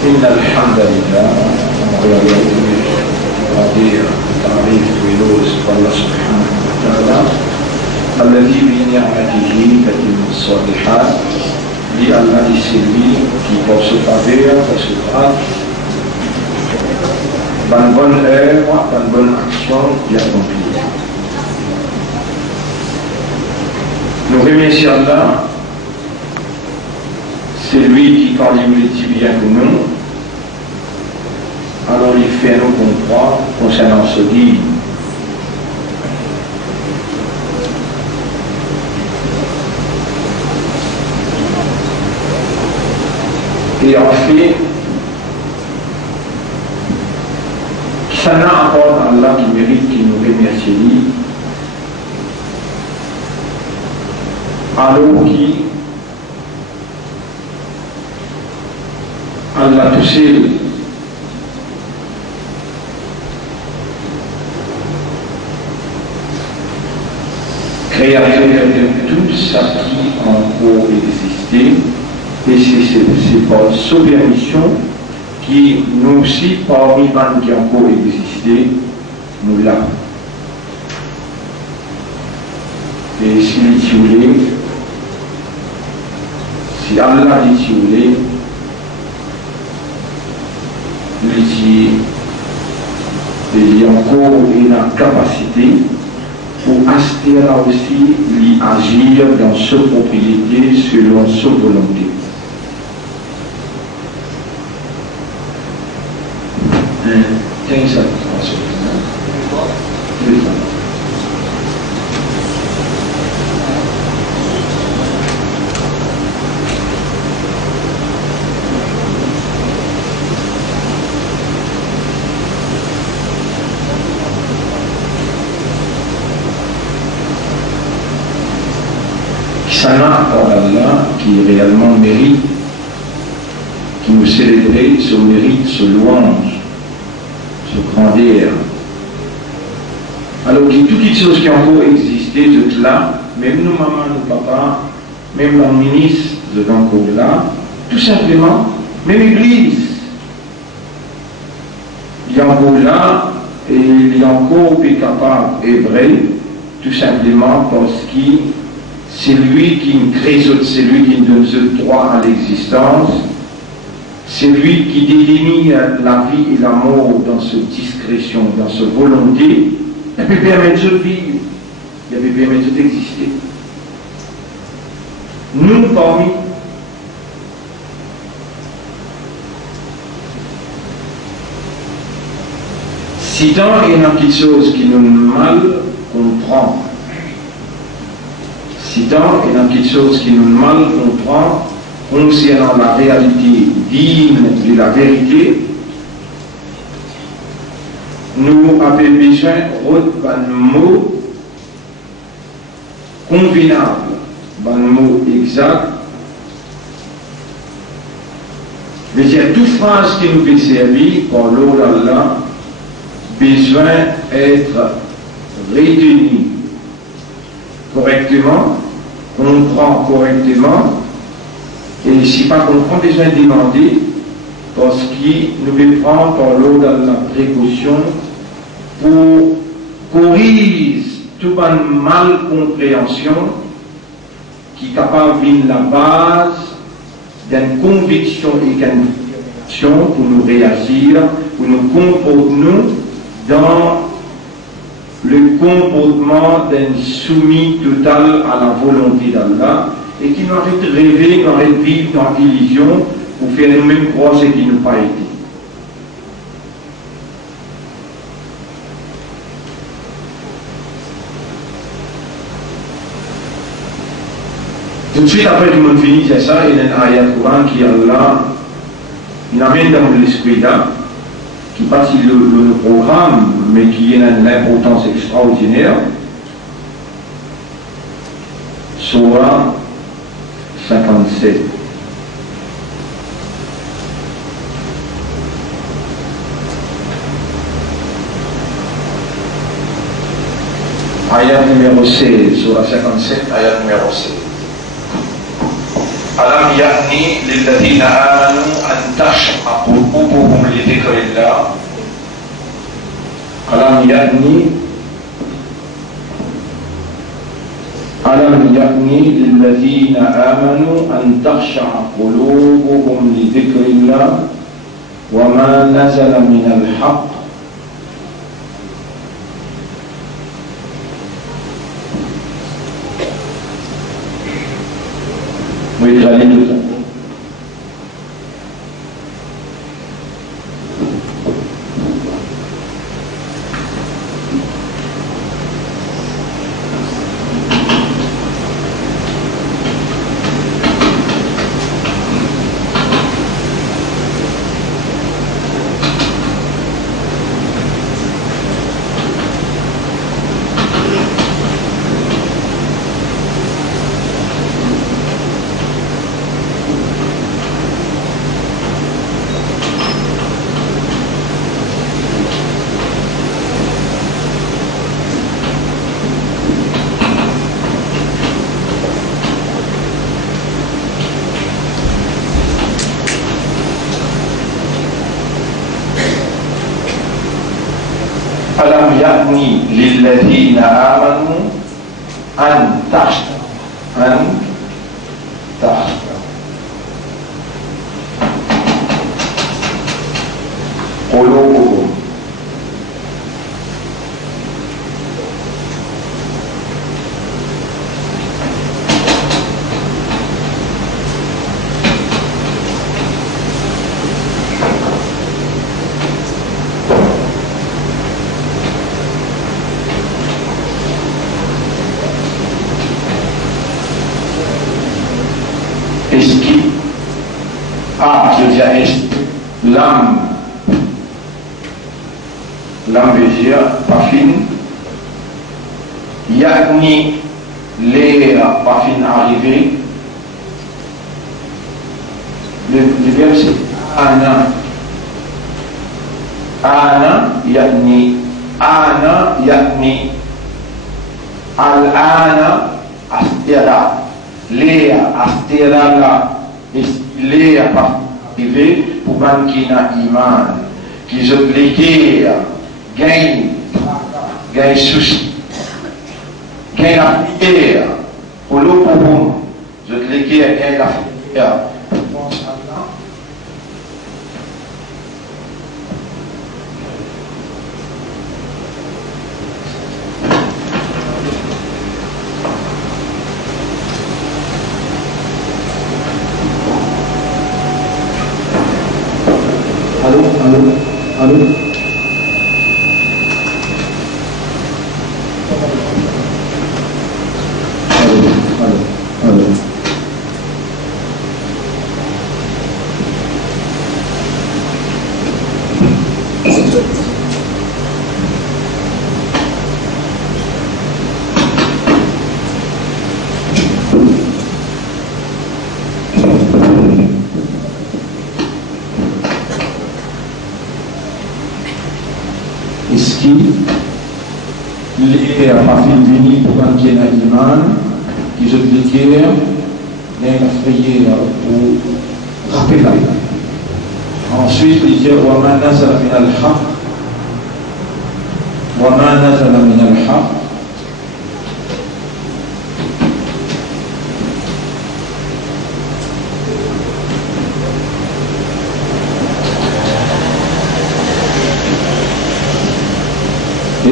إن الحمد لله قدير تعريف ولوز الله سبحانه وتعالى الذي بنعمته تتم الصالحات لأن celui qui pour se travers parce que une bonne œuvre, une bonne action qui accomplit. Nous remercions Allah, c'est lui qui, quand il nous dit bien que nous, alors il fait nous comprendre concernant ce guide. Et en fait, ça n'a apporté à Allah qui mérite qu'il nous remercie. Alors qui Allah tout seul créateur de tout ça qui encore existait, et c'est par sa permission qui nous aussi parmi les qui encore existé, nous l'avons. Et s'il voulait, si Allah dit voulait, il dit il y a encore une capacité pour Astéra aussi lui agir dans sa propriété selon sa volonté. Tem ça, ça n'a pour Allah qui réellement mérite, qui nous célébrer ce mérite, ce louange, ce grandeur. Alors que toutes les choses qui ont encore existé, toutes là, même nos mamans, nos papas, même nos ministres de encore là, tout simplement, même l'Église, il y a encore là, et il y a encore plus capable et vrai, tout simplement parce que c'est lui qui crée, c'est lui qui donne ce droit à l'existence, c'est lui qui délimite la vie et la mort dans cette discrétion, dans cette volonté, il peut permettre de vivre, il peut permettre d'exister. Nous, parmi si tant il y a quelque chose qui nous mal comprend, si tant il y a quelque chose qui nous mal comprend concernant la réalité digne de la vérité, nous avons besoin d'un mot convenable, d'un mot exact. Mais il y a toute phrase qui nous fait servir par l'eau d'Allah, besoin d'être retenue correctement, comprend correctement. Et si pas comprend, besoin de demander, parce qu'il nous veut prendre par l'eau de la précaution pour corriger toute une mal compréhension qui est capable de la base d'une conviction et d'une action pour nous réagir, pour nous comporter dans le comportement d'un soumis total à la volonté d'Allah, et qui nous arrête de rêver, nous arrête de vivre dans l'illusion pour faire nous-mêmes croire ce qui n'a pas été. Tout de suite après que nous finissons c'est ça, il y a un ayat Coran qui Allah, il amène dans l'esprit là, qui passe le programme, mais qui a une importance extraordinaire. Surah 57. Ayat numéro 16, surah 57, ayat numéro 16. ألم يأني للذين آمنوا أن تخشع قلوبهم لذكر الله ألم يأني للذين آمنوا أن تخشع قلوبهم لذكر الله وما نزل من الحق ويتغلب ألم يأني للذين آمنوا أن تخشع قلوبهم l'âme veut dire pas fine, yakni l'air pas fine arrivé, le verbe c'est ana yakni al-ana astera l'air astera là l'air pas arrivé pour banquer na iman qui se plaît gagne souci, gagne la prière, pour l'eau pour vous, je cliquais à gagne la prière. Allô les parfums venus pour banquer dans l'iman, qui se déclarent dans la prière pour rappeler la vie. Ensuite, il dit وَمَا نَزَلَ مِنَ الْحَقِّ وَمَا نَزَلَ مِنَ الْحَقِّ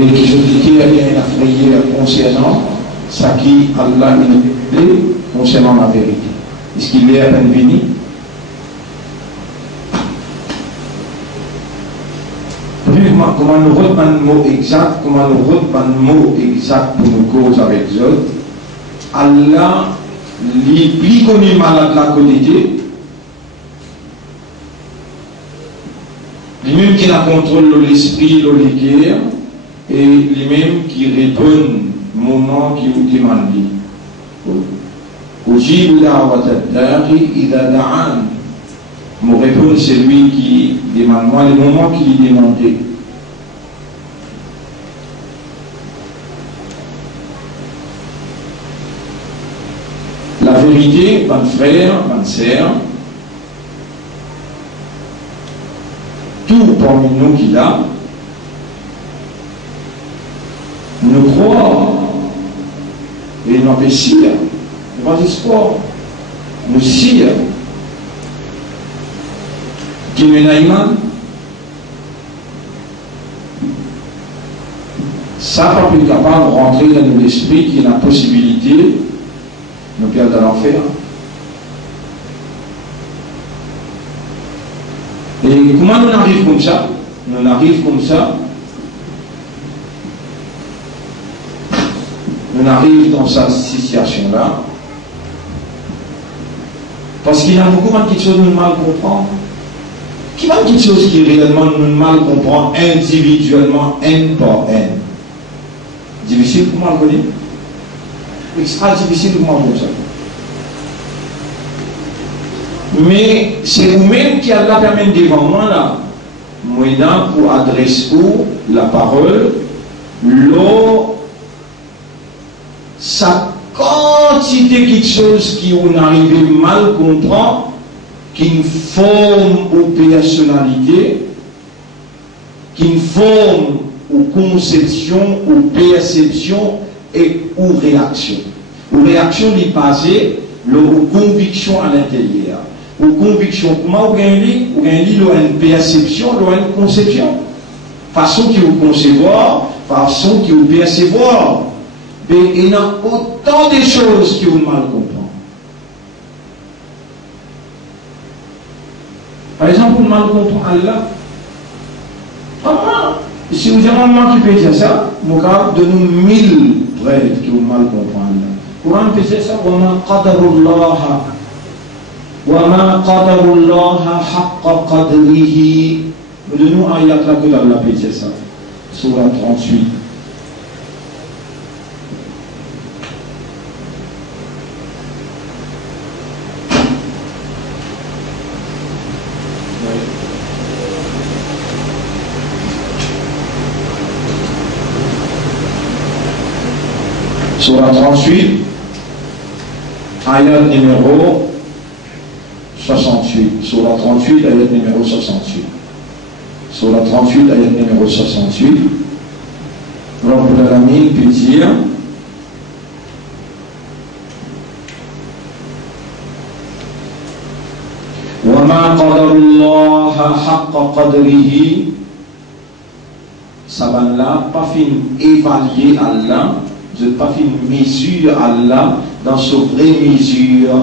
et qui se dit qu'il y a une prière concernant ce qui Allah a dit concernant la vérité. Est-ce qu'il est à peine venu? Comment nous retenons un mot exact, comment nous retenons un mot exact pour nous causer avec eux? Allah, les plus connus malades de la quotidien, lui-même qui a contrôle de l'esprit, de l'équerre, et lui-même qui répond au moment qui vous demande. Mon réponse, c'est lui qui demande, moi, le moment qui lui demandait. La vérité, bonnes frères, bonnes sœurs, tout parmi nous qui l'a, nous croire et nous péchir, nous pas espoir, nous sire, qui nous n'a ça pas plus capable de rentrer dans notre esprit qui a la possibilité de nous perdre dans l'enfer. Et comment nous arrivons comme ça? Nous arrivons comme ça. Nous arrivons dans cette situation-là. Parce qu'il y a beaucoup de petites choses que nous mal comprendre. Qui y a des choses qui réellement nous mal comprendre individuellement, un par un. Difficile pour moi le connaître. Extra difficile pour moi comme ça. Mais c'est vous-même qui Allah permet devant moi là, moi pour adresser la parole, l'eau, sa quantité de choses qui on arrive mal comprendre, qui nous forment aux personnalités, qui nous forment aux conceptions, aux perceptions et aux réactions. Aux réactions qui passent, aux convictions à l'intérieur. Aux convictions, comment vous gagnez? Vous gagnez une perception, une conception. Façon qui vous concevoir, façon qui vous percevoir. Mais il y a autant de choses qui vous mal comprendre. Par exemple, vous mal comprendre Allah. Si vous avez un moment qui peut dire ça, vous avez donné 1000 preuves qui vous mal comprendre. Comment peut dire ça? وَمَا قَدَرُ اللَّهَ وَمَا قَدَرُ اللَّهَ حَقَّ قَدْرِهِ. Nous donnons un ayat là que Allah peut dire ça. Surah 38. Surah 38, ayat numéro 68. Surah 38, ayat numéro 68. Surah 38, ayat numéro 68. Rabbul Alamin peut dire وَمَا قَدَرُ اللَّهَ حَقَّ قَدْرِهِ. Ça va là, pas fin évaluer Allah. Je n'ai pas fait une mesure Allah dans sa vraie mesure.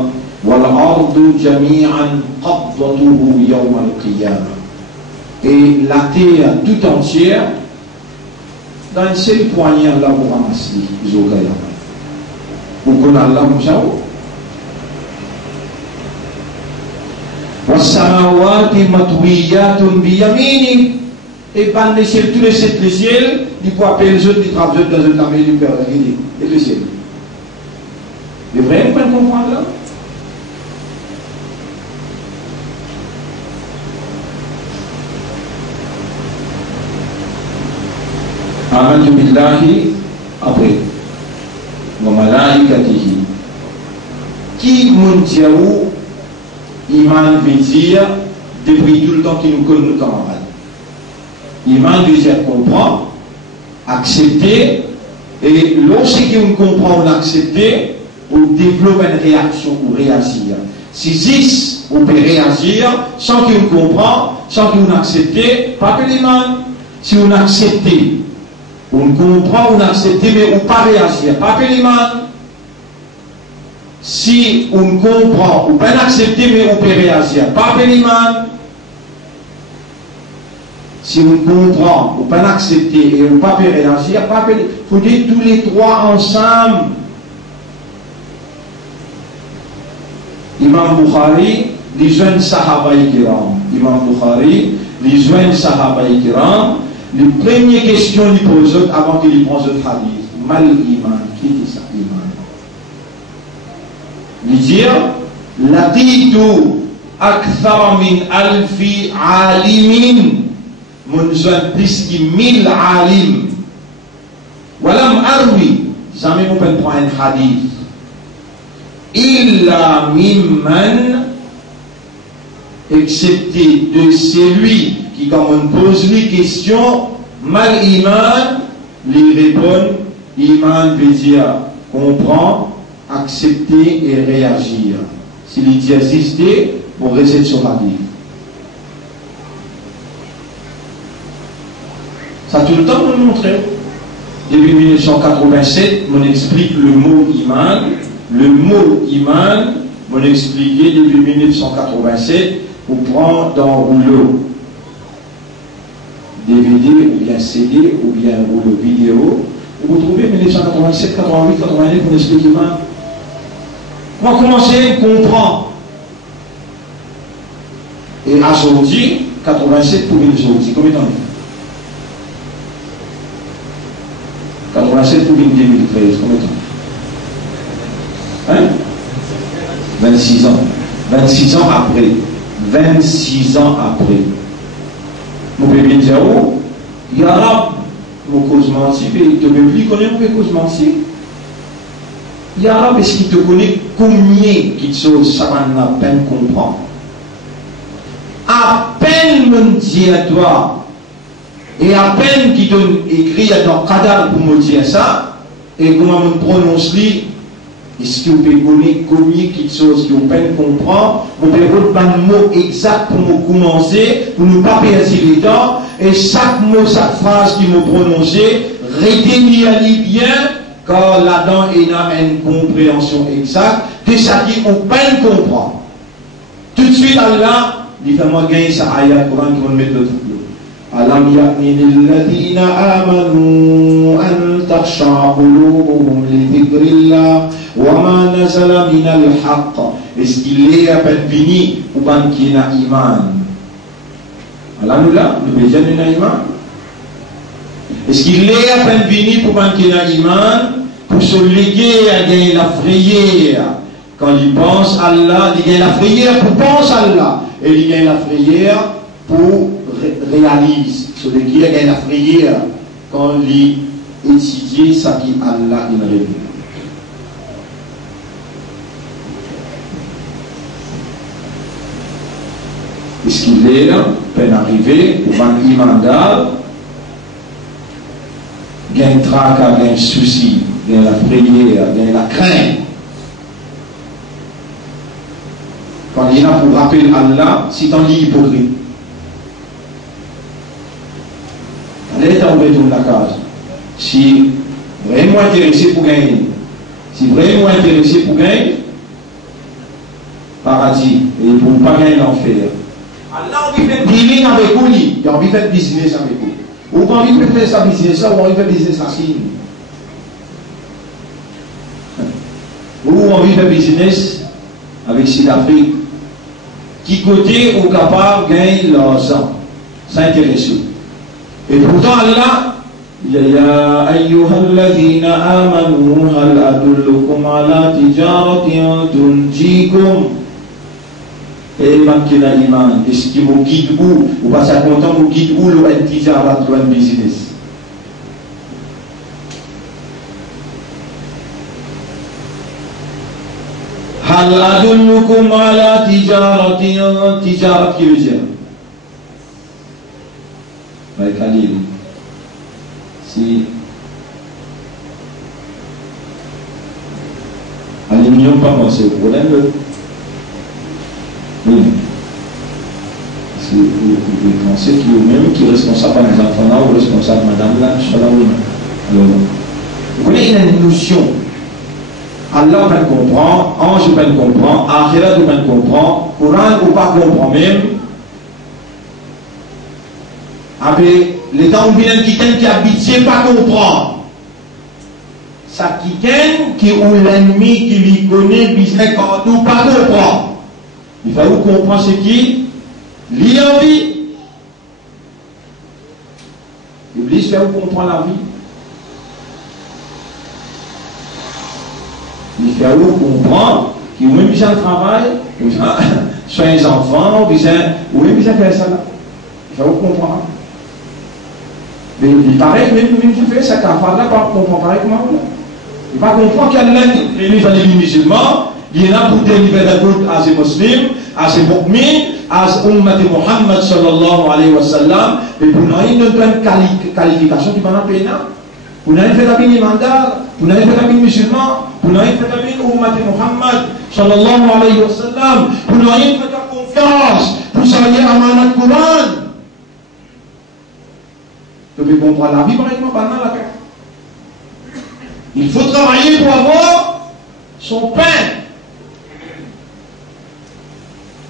Et la terre tout entière, dans une seule poignée, Allah vous ramasse. Vous connaissez Allah comme ça? Et par le ciel, tous les sept les ciels, il faut appeler les autres, ils traversent dans une armée du Père, et le ciel. C'est vrai, vous pouvez comprendre là? Amantu billahi, après, wa malaikatihi. Qui moun diaou, iman veut dire, depuis tout le temps qu'il nous connaît nos camarades. Iman veut dire comprendre, accepter, et lorsqu'on comprend, on accepte, on développe une réaction ou réagir. Si 10, on peut réagir sans qu'on comprend, sans qu'on accepte, pas que l'iman. Si on accepte, on comprend, on accepte, mais on pas réagir, pas que l'iman. Si on comprend, on peut accepter, mais on peut réagir, pas que l'iman. Si on comprend, on peut accepter et on ne peut pas réagir, il faut dire tous les trois ensemble. Imam Bukhari, les jeunes Sahaba Kiram. Imam Bukhari, les jeunes Sahaba Kiram, les premières questions qu'ils posent avant qu'ils prennent ce hadith. Mal iman, qui dit ça, iman? Ils disent, Latitu akthar min alfi alimin. Mon jeune plus que 1000 alim. Walam arwi, jamais on peut prendre un hadith. illa mimman, excepté de celui qui, quand on pose les questions, mal iman, lui répond, iman veut dire comprendre, accepter et réagir. S'il dit assister, pour rester sur la vie. Ça tout le temps nous montrer. Depuis 1987, on explique le mot iman. Le mot iman, on expliqué depuis 1987, pour prendre dans rouleau DVD ou bien CD ou bien rouleau vidéo. Vous trouvez 1987, 88, 89, on explique iman. On va commencer à comprendre. Et à aujourd'hui, 87 pour une aujourd'hui, combien de temps? 87 pour une 2013, combien de temps? Hein? 26 ans. 26 ans après. 26 ans après. Vous pouvez bien dire, oh, il y a là, mon cause menti, mais tu ne peux plus connaître mon cause menti. Il y a là, parce qu'il te connaît combien qu'il chose, ça va à peine comprendre. À peine me dit à toi, et à peine qu'il donne écrit dans le cadavre pour me dire ça, et comment me prononce-lui, est-ce que vous pouvez connaître combien quelque chose que vous pouvez comprendre, vous pouvez prendre le mot exact pour nous commencer, pour ne pas perdre le temps, et chaque mot, chaque phrase qui m'a prononcé, retenez-le bien, car là-dedans, il y a une compréhension exacte de ce qui vous pouvez comprendre. Tout de suite, Allah, il fait moi gagner ça ayat Coran qui va mettre le truc. Alam ya'ni lilladhina amanu an takhsha qulubuhum li dhikrillah wa ma nazala min al-haqq. Est-ce qu'il est à peine fini ou ban qui n'a iman? Alhamdulillah, nous besoin d'un iman. Est-ce qu'il est à peine fini pour ban qui n'a iman pour se léguer à gagner la frayère? Quand il pense à Allah, il gagne la frayère pour penser à Allah. Et il gagne la frayère pour réaliser. Celui qui gagne la frayère quand il étudie ça qui Allah il révèle. Est-ce qu'il est là, peine arrivé, pour un imandal, gagne tracas, gagne souci, gagne la frayère, gagne la crainte. Quand il y a pour rappeler Allah, c'est un lit hypocrite. Allez tomber dans la case. Si vraiment intéressé pour gagner, si vraiment intéressé pour gagner, paradis, et pour ne pas gagner l'enfer. Allah a envie de faire dealing avec vous, il a envie de faire business avec vous. Ou quand il veut faire sa business, ou envie de faire business à Chine. Ou envie de faire business avec Sud-Afrique. Qui côté au capable gagne l'argent, s'intéresser. Et pourtant Allah, ya ayyuhalladhina amanu hal adullukum ala tijaratin tunjikum. Et manquez la iman, est-ce qu'il vous guide où? Ou pas ça content vous guide où le tijarat, le business? Hal adullukum ala tijaratin, tijarat qui veut dire? Avec Khalil, si aluminium pas pensé au problème, oui. Si vous pensez qu'il est même qui est responsable par les enfants là ou responsable madame là, je suis là oui. Alors, vous connaissez une notion. Allah va comprendre, ange va comprendre, Akhirat va comprendre, Coran ou pas comprendre même. Après, les temps où il qui habite, pas comprendre. Ça qui ou l'ennemi qui lui connaît, business quand nous pas comprendre. Il faut comprendre ce qui lit en vie. L'Église fait vous comprendre la vie. Il fait vous comprendre qu'il même besoin de travail, soit les enfants, ou même besoin de faire ça là. Il faut vous comprendre. Mais il paraît que même si fait ça, qu'il ne pas comprendre pareil comment on. Il ne va comprendre qu'il y a l'un, les musulmans, Il y en a pour délivrer la route à ces musulmans, à ces mu'mins, à ummat Muhammad sallallahu alayhi wa sallam, mais pour nous, il y a une qualification qui va en payer. Pour nous, il fait la vie mandat, pour nous, il fait la vie musulman, pour nous, il fait la vie ummat Muhammad sallallahu alayhi wa sallam, pour nous, il fait la confiance, pour s'allier à Amanat Quran. Tu peux comprendre la vie, par exemple, pendant la paix. Il faut travailler pour avoir son pain.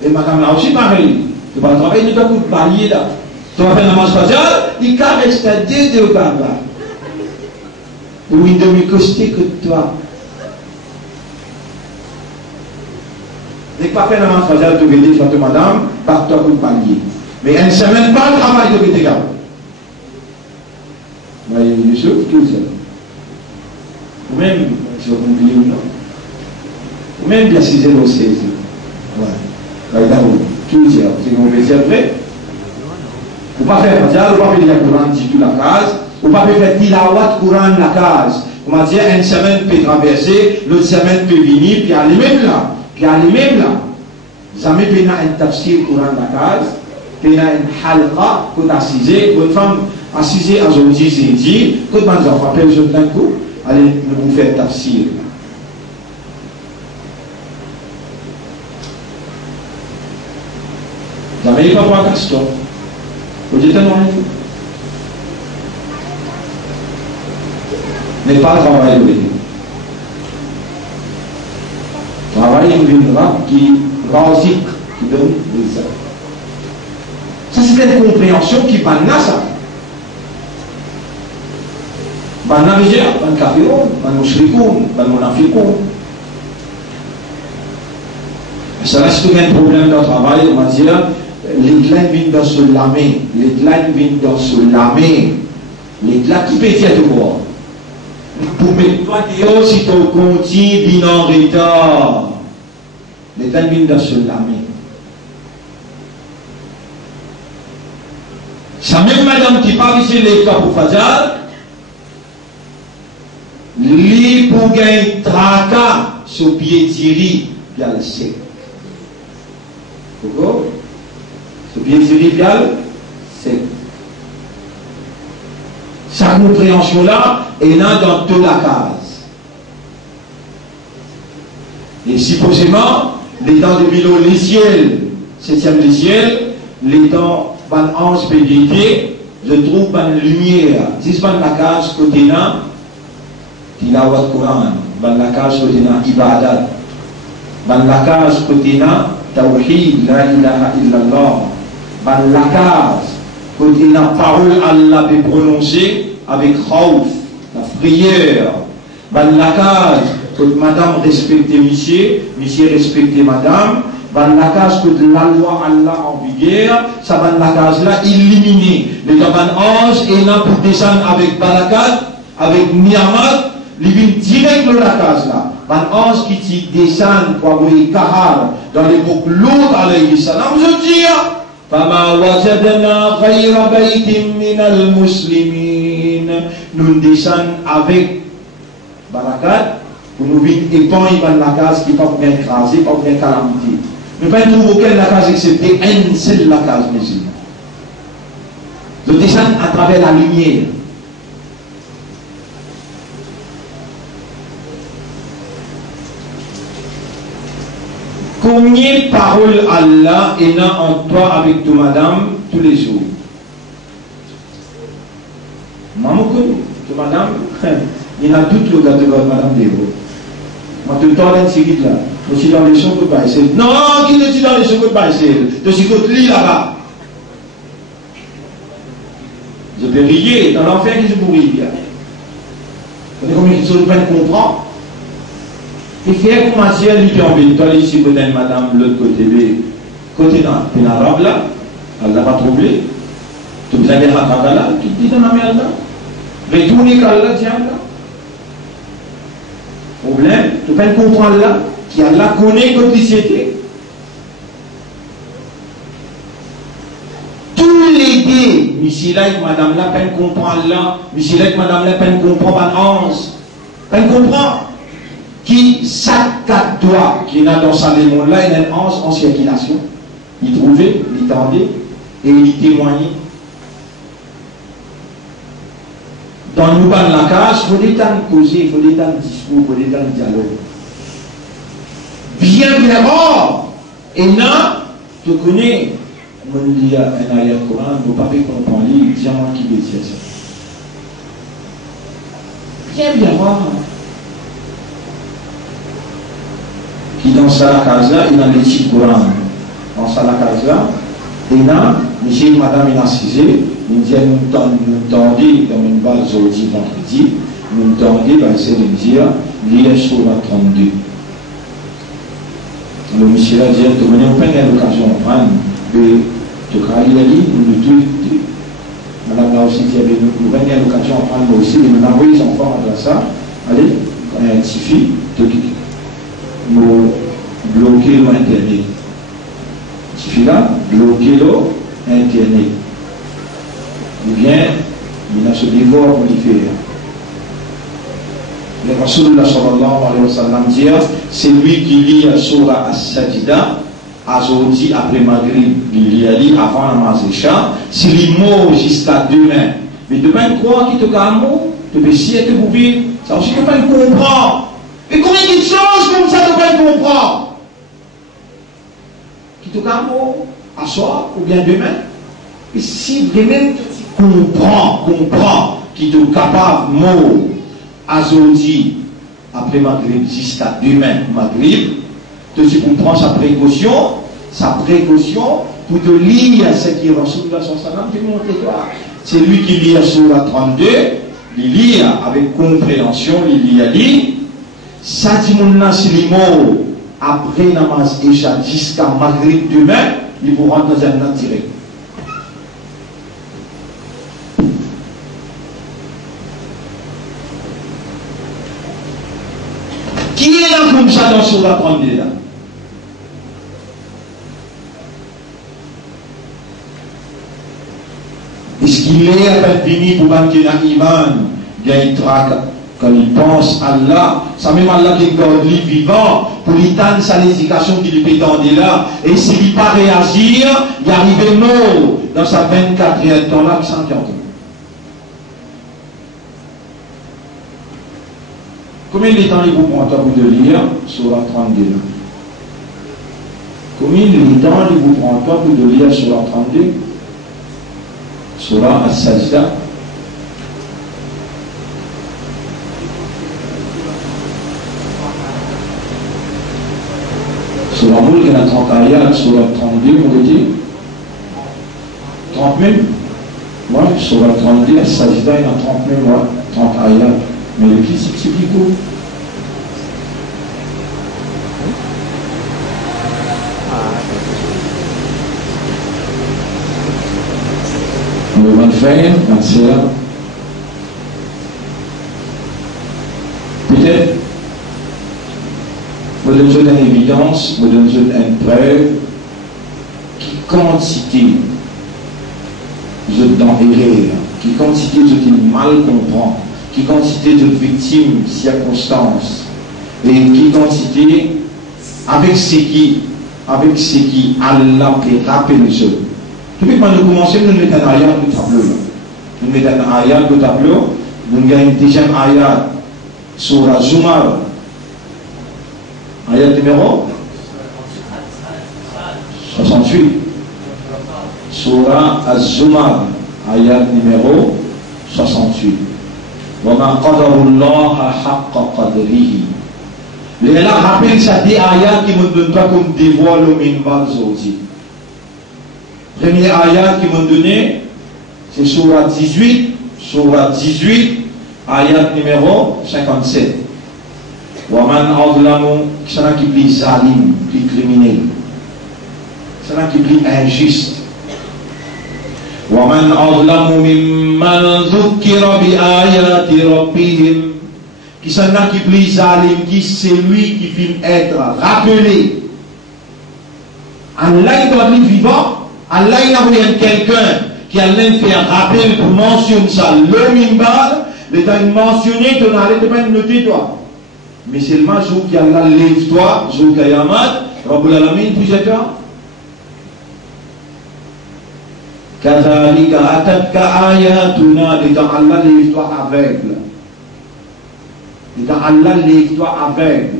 Et madame là aussi pareil. Tu vas travailler, tu dois tout balayer là. Tu vas faire la masse faciale, il carre extradé de Uganda. Ou il demi costé que toi. Dès que tu vas faire la masse faciale, tu vas dire, soit madame, par-toi pour balayer. Mais une semaine, pas le travail de tes gars. Vous voyez, il y a tout ça. Ou même, si vous comprenez ou non. Ou même, il y a 6 0 16. Ouais. Tout dire, c'est qu'on veut dire vrai. Ou pas faire Fatiha, ou pas faire le Coran dit tout la case, ou pas faire Tilawat Coran la case. On va dire une semaine peut traverser, l'autre semaine peut venir, puis aller même là, puis aller même là. Jamais peut y avoir un tafsir Coran la case, peut y avoir une halqa, qu'on a assisé, une femme assisée à son dit, quand on a frappé le d'un coup, allez nous faire tafsir. Jamais il va voir Gaston. Vous dites non. Mais pas travail de l'église. Travail viendra qui basique, qui donne des aides. Ça c'est une compréhension qui va là ça. Banna Niger, ban kafirun, ban mushrikoun, ban munafiqoun. Ça reste un problème de travail, on va dire. Les glanes viennent dans ce lamé, les glanes viennent dans ce lamé, les glanes qui pétillent de quoi. Pour mettre toi dehors si ton continue bien en retard. Les glanes viennent dans ce lamé. Ça même madame qui parle ici les cas pour Fajal, lui pour gagner tracas sur pied tiré, il y a le sec. Pourquoi? Ce pied cérébral, c'est sa compréhension-là est là dans toute la case. Et supposément, les temps de Milo, les ciels, 7e les ciels, les temps ban ange pédité, je trouve ban lumière. Si ban la case côté là, tilawat Quran, ban la case côté là, ibadat, ban la case côté là, tawhid, la ilaha illallah. Ban la case, côté la parole Allah peut prononcer avec khawf, la prière. Ban la case, côté madame respecte monsieur, monsieur respecte madame. Ban la case, côté la loi Allah en vigueur, ça ban la case là illuminé. Le ban ange est là pour descendre avec barakat, avec niamat, il vient direct de la case là. Ban ange qui descend pour avoir kahar dans l'époque l'autre alayhi salam, je dis. فما وجدنا غير بيت من المسلمين. Nous descendons avec barakat pour nous venir épanouir dans la case qui ne peut pas bien écraser, pas bien calamité. Nous ne pouvons pas trouver aucune la case excepté une seule la case musulmane. Nous descendons à travers la lumière. Combien de paroles Allah est là en toi avec toi, madame, tous les jours? Maman, tu madame, il y a tout le gars de madame Dévo. Moi, tout le temps, dans ce là. Je suis dans les sons que pas essayer. Non, qui ne dit dans les sons que pas essayer? Je suis contre lui là-bas. Je peux rier dans l'enfer qui se pourrit bien. Vous savez combien de choses vous comprendre? Et faire commencer à lui tomber, toi ici, côté de madame, l'autre côté dans l'arabe là, elle n'a pas troublé. Tu vous avez raconté là, tu te dis dans la merde là. Mais tout n'est qu'Allah, tiens là. Problème, tu peux comprendre là, qui Allah connaît complicité. Tous les deux, ici là, madame là, peine comprendre là, ici là, madame là, peine comprendre, ange, peine comprendre. Qui chaque quatre doigts qui est dans sa lémon là, il y a une ange en circulation. Il trouvait, il tendait et il témoignait. Dans le mouvement de la case, il faut des temps de causer, il faut des temps de discours, il faut des temps de dialogue. Bien mort. Et là, tu connais, on dit un ayat Coran, il ne faut pas comprendre, il dit moi qui veut dire ça. Bien mort. Qui dans sa case là, il a l'étude Coran. Dans sa case là, et là, monsieur et madame, il a cisé. Nous disons, nous tendons dans une base aujourd'hui, vendredi, nous tendons, va essayer de dire, lire sur la 32. Le monsieur a dit, tu n'as pas l'occasion de prendre, de travailler la ligne, ou de tout. Madame l'a aussi dit, nous avons l'occasion de prendre aussi, de nous envoyer les enfants à ça. Allez, un petit fille, nous bloquer l'internet. Petit fille là, bloquer l'internet. Ou bien, il a ce dévore pour y faire. Le Rasulullah sallallahu alayhi wa sallam dit, c'est lui qui lit la Surah As-Sajida, aujourd'hui après Maghrib, il lit avant la Mazécha, c'est les mots jusqu'à demain. Mais demain, croire qu'il te gagne un mot, tu peux essayer de vous vivre, ça aussi, tu peux pas le comprendre. Mais combien de choses comme ça, tu peux pas le comprendre? Qui te gagne un mot, à soir ou bien demain? Et si vraiment comprend, qui est capable, mot, aujourd'hui, après Maghrib, jusqu'à demain, Maghrib, tu comprends sa précaution pour te lire ce qui est Rasulullah sallallahu alayhi wa sallam, c'est lui qui lit sur la 32, il lit avec compréhension, il lit, ça dit mon nasilimo, après namaz Isha jusqu'à Maghrib demain, il vous rentre dans un an direct. Qui est là comme ça dans sur la 32 là? Est-ce qu'il est à peine fini pour manquer l'iman? Bien il traque quand il pense à Allah. Ça même Allah qui garde lui vivant pour lui donner sa l'éducation qu'il lui pétendait là. Et s'il ne pas réagir, il arrive mort dans sa 24e temps là, 140 ans. Combien de temps il vous prend à vous de lire sur la 32 là? Combien de temps il vous prend à vous de lire sur la 32? Surah As-Sajda. Surah Moul, il y a 30 ayats, Surah 32, on dit 30 000. Moi, Surah 32, As-Sajda, il y a 30 000, moi, 30 ayats. Mais le fils, c'est plus court. Le 25, peut-être, vous donnez une évidence, vous donnez une preuve, qui quantité, vous êtes dans l'erreur, qui quantité, vous êtes mal comprendre, qui quantité de victimes, circonstances, et qui quantité, avec ce qui Allah peut rappeler les choses. Depuis quand nous commençons, nous mettons un ayat au tableau. Nous mettons un ayat au tableau. Nous avons une deuxième ayat sur la Zumar. Ayat numéro 68. Surah Az-Zumar. Ayat numéro 68. وَمَا قَدَرُ اللَّهَ حَقَّ قَدْرِهِ. Les là rappellent ça des ayats qui ne me donnent pas comme dévoile au minbar aujourd'hui. Premier ayat qui m'ont donné, c'est Surah 18, ayat numéro 57. Waman azlamu, c'est là qui plie zalim, qui criminel. C'est là qui plie injuste. Waman azlamu mimman dhukkira bi ayati rabbihim. Qui c'est là qui plie zalim, qui c'est lui qui finit être rappelé. Allah doit être vivant. Allah il a envoyé quelqu'un qui a même fait un rappel pour mentionner ça, le minbar, il a mentionné, tu n'arrêtes pas de noter toi. Mais seulement, jour qui Allah lève-toi, jour Kayamat, Rabbul Alamin, puis-je-toi? Kazalika atatka ayatuna, étant Allah lève-toi aveugle. Étant Allah lève-toi aveugle.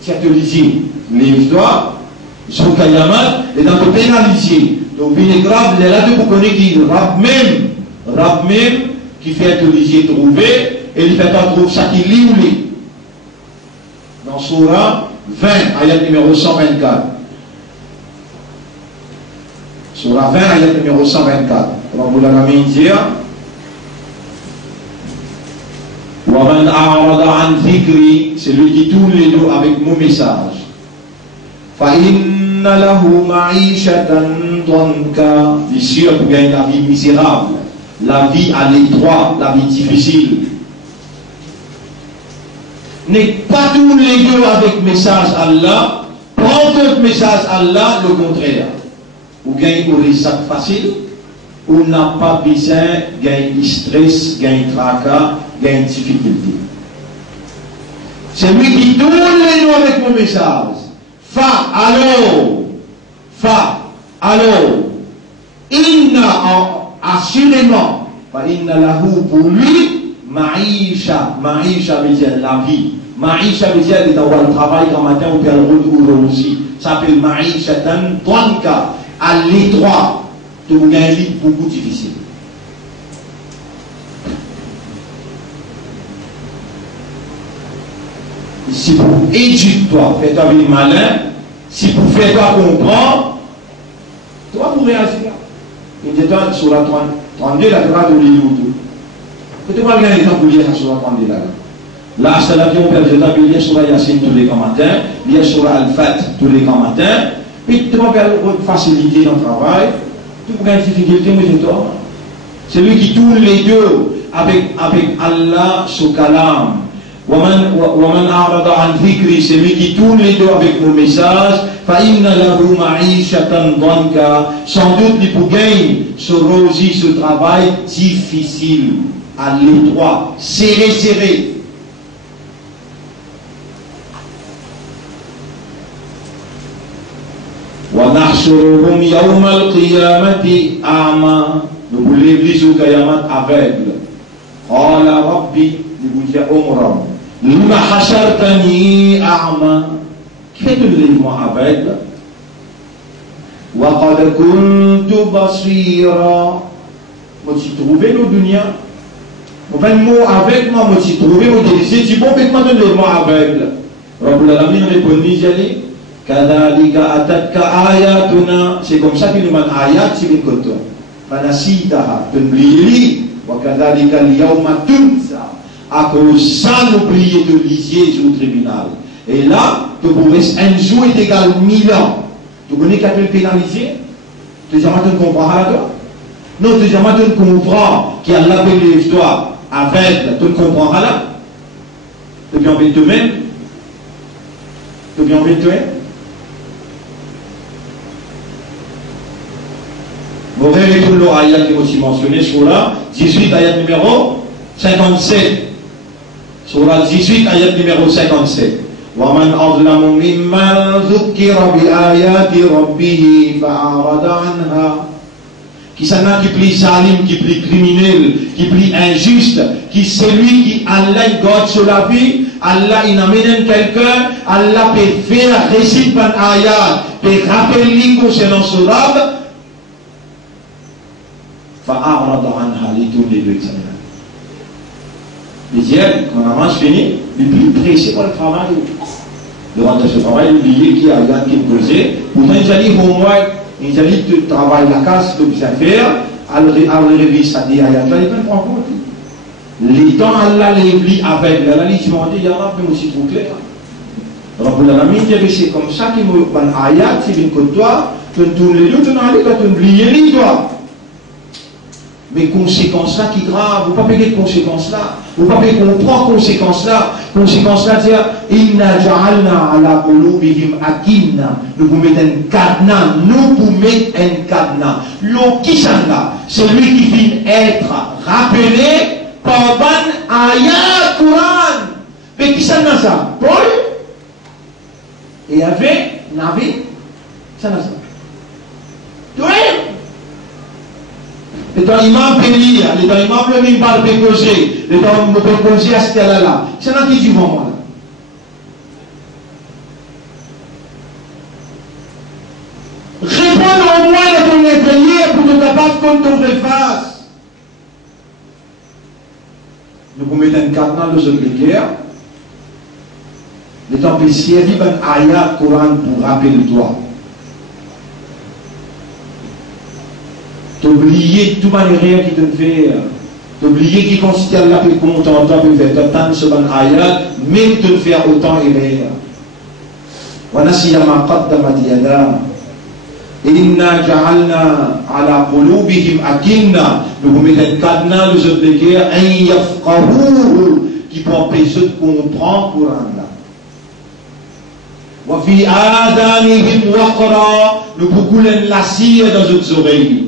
C'est te lisez, lève-toi, jour Kayamat, et dans te pénaliser. Donc, il est grave, il est là pour connaître qui Rab même, qui fait te lisez trouver, et il fait un trouve ça qui lit ou lit. Dans Surah 20, ayat numéro 124. Surah 20, ayat numéro 124. Rabbul Alamin dit وَمَنْ أَعْرَضَ عَنْ ذِكْرِ, c'est lui qui tourne les dos avec mon message. فَإِنَّ لَهُ مَعِيشَةً ضَنْكًا, bien sûr, pour gagner la vie misérable, la vie à l'étroit, la vie difficile. N'est pas tous les deux avec message Allah, prends votre message Allah, le contraire. Ou gagne au risque facile, ou n'a pas besoin, gagne stress, gagne tracas, gagne difficulté. C'est lui qui tourne les deux avec mon message. Alors, assurément, inna lahu pour lui, Maïcha veut dire la vie. Maïcha veut dire que dans le travail quand matin ou bien le retour aussi. Ça s'appelle Maïcha Tanka, à l'étroit. De vous gagner une vie beaucoup difficile. Si vous éduques-toi, fais-toi venir malin, si vous faites-toi comprendre, toi vous réagir. Il dit sur la 32, la droite de l'île. Peut-être pas bien les temps pour lire sur la 32 là. Là, c'est là qu'on peut lire sur la Yassine tous les matins, lire sur la Al-Fat tous les matins, puis tu vas faire faciliter ton travail, tu vas gagner des difficultés, mais c'est toi. C'est lui qui tourne les deux avec Allah sur Kalam. وَمَنْ أَعْرَضَ عَنْ ذِكْرِ, c'est lui qui tourne les deux avec mon message. فَإِنَّ لَهُ مَعِيشَةً ضَنْكًا, sans doute il peut gagner ce rosi, ce travail difficile, à l'étroit, serré. وَنَحْشُرُهُمْ يَوْمَ الْقِيَامَةِ أَعْمَى, nous voulons l'église au Kayamat aveugle. قَالَ رَبِّ, il vous dit Omram, لِمَا حَشَرْتَنِي أَعْمَى, qui fait de l'élément aveugle? وَقَدْ كُنْتُ بَصِيرًا, moi j'ai trouvé le dunya. Enfin, mot avec moi, moi j'ai trouvé le délicé, c'est bon, mais pas de l'élément aveugle. Rabbul Alamin répondit, j'ai dit, Kadhalika atatka ayatuna, c'est comme ça qu'il nous demande ayat, c'est une coton. Fanasitaha, tu n'oublies, wa kadhalika liyawma tunsa, à cause ça n'oublier de lisier au tribunal. Et là, tu pourrais un jour est égal 1000 ans. Tu connais qu'à te le pénaliser? Tu dis, tu ne comprends pas toi? Non, tu dis, tu ne comprends qu'il y a l'appelé toi avec, tu ne comprends pas là? Tu bien envie de toi-même? Tu bien envie de toi-même? Vous verrez tout l'ayat qui est aussi mentionné sur la 18, ayat numéro 57. Sur la 18, ayat numéro 57. وَمَنْ أَظْلَمُ مِمَّنْ ذُكِّرَ بِآيَاتِ رَبِّهِ فَأَعْرَضَ عَنْهَا. Qui s'en a qui plie salim, qui plie criminel, qui plie injuste, qui c'est lui qui Allah garde sur la vie, Allah il amène quelqu'un, Allah peut faire réciter par ayat, peut rappeler concernant ce rab. فأعرض عنها لتولي l'examen. Les dieux, quand la marche finit, le plus pressé par le travail. Le rentre de ce travail, l'oublier qui a regardé qui me posait. Pourtant, ils allaient au moins, ils allaient te travailler la casse, tout ça faire, à le réveiller, ça dit, il y a plein de compte. Les temps, Allah les oublie avec, Allah les demandait, il y a un peu aussi trop clair. Rabbul Alamin dit, c'est comme ça qu'il me ban ayat, c'est une côte toi, tu tournes les deux, tu n'as pas oublié les toi. Mais conséquences-là qui grave, vous ne pouvez pas payer de conséquences-là, vous ne pouvez pas comprendre conséquences-là. Conséquences-là, c'est Inna ja'alna ala qulubihim akinna. Nous vous mettons un cadenas, nous vous mettons un cadenas. L'eau qui s'en va, c'est lui qui vient être rappelé par ban ayat Quran. Mais qui ça n'a ça? Paul et avait Navi, ça n'a ça. Oui. Et dans l'imam béni, et dans l'imam le même pas le pécosé, et dans le pécosé à ce là, ça n'a qui du moment là. Réponds au moins de ton prière pour te capable contre ton face. Nous vous mettons un cadenas dans notre guerre. Le temps de servir un ayat Coran pour rappeler toi. T'oublier tout manière qui te fait. T'oublier qui considère la paix content, toi pour faire t'attendre ce ban ayat, même te faire autant erreur. ونسي ما قدمت يداه إنا جعلنا على قلوبهم أكنة nous mettons un cadenas dans notre guerre أن يفقهوه qui peut empêcher de comprendre le Coran là. وفي آذانهم وقرا nous beaucoup l'enlacer dans nos oreilles.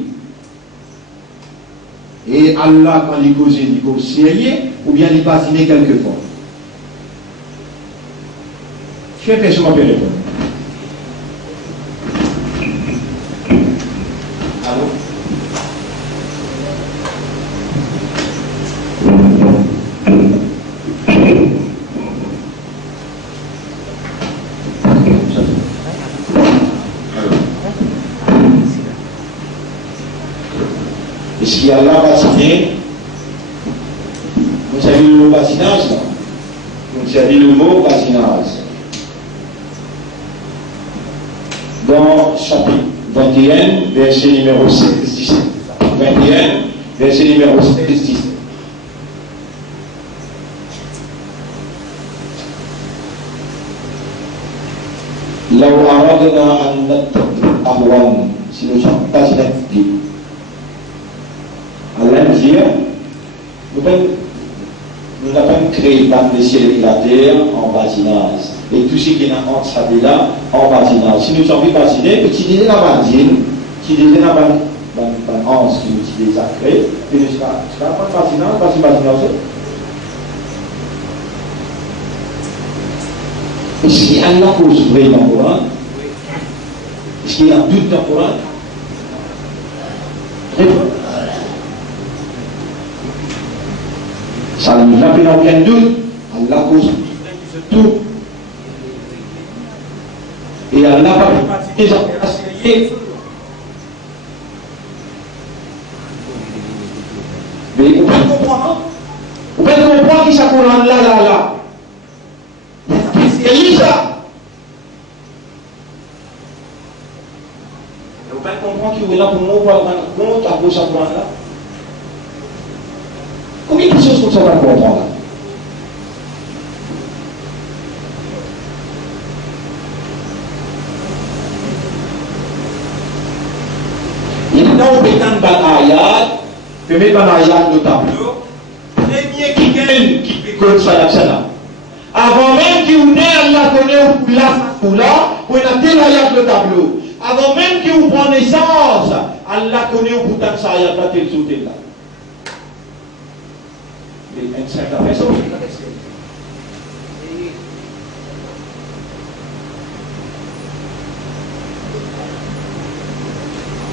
Et Allah quand il cause il conseille ou bien il patine quelquefois. Chef, est-ce qu'on peut répondre? Allô? Est-ce qu'il y a là vacciné? Vous savez le mot vaccinage là? Vous savez le mot vaccinage? Dans chapitre 21, verset numéro 16-17. 21, verset numéro 16-17. لو أردنا أن نتقي أهوان si nous sommes pas inactifs. Allah dit, nous n'avons pas créé par le ciel et la terre en voisinage. Et tout ce qui est entre ça et là, en voisinage. Si nous sommes vacinés, petit délai la voisine, petit délai la balance qui nous dit sacré, et nous sommes pas voisinage, voisinage. Est-ce qu'il y a un cause vraie dans le Coran? Est-ce qu'il y a un doute dans le Coran? Réponds. Ça ne nous a fait aucun doute. Allah cause tout. Et Allah n'a pas fait des opérations. Mais on peut comprendre. On peut comprendre qui ça Coran là. C'est ça. On peut comprendre qu'il est là pour nous voir compte à cause de Coran là. Combien de choses qu'on ne va pas comprendre? Il y a un ayat, puis mettre un ayat de tableau, premier qui gagne, qui peut ça là. Avant même qu'il vous n'ait Allah connaît ou là, pour tel ayat le tableau. Avant même qu'il vous prenne naissance, Allah connaît ou tant ça ayat là, tel sous tel là. Une certaine façon,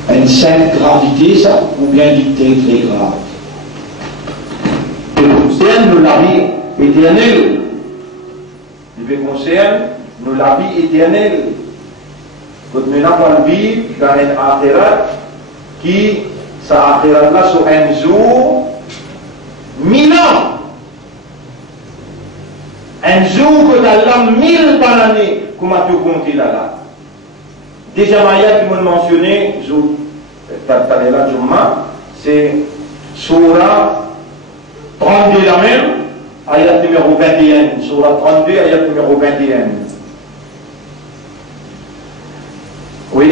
une certaine gravité, ça, ou bien une très grave. Il concerne la vie éternelle. Il concerne la vie éternelle. Quand nous avons vie dans une akhirat, qui, sa akhirat là, sur un jour, 1000 ans. Un jour que Allah 1000 par année, comment tu comptes là. Déjà, Maya qui m'a mentionné, c'est Surah 32 la même, ayat numéro 21. Surah 32, ayat numéro 21. Oui,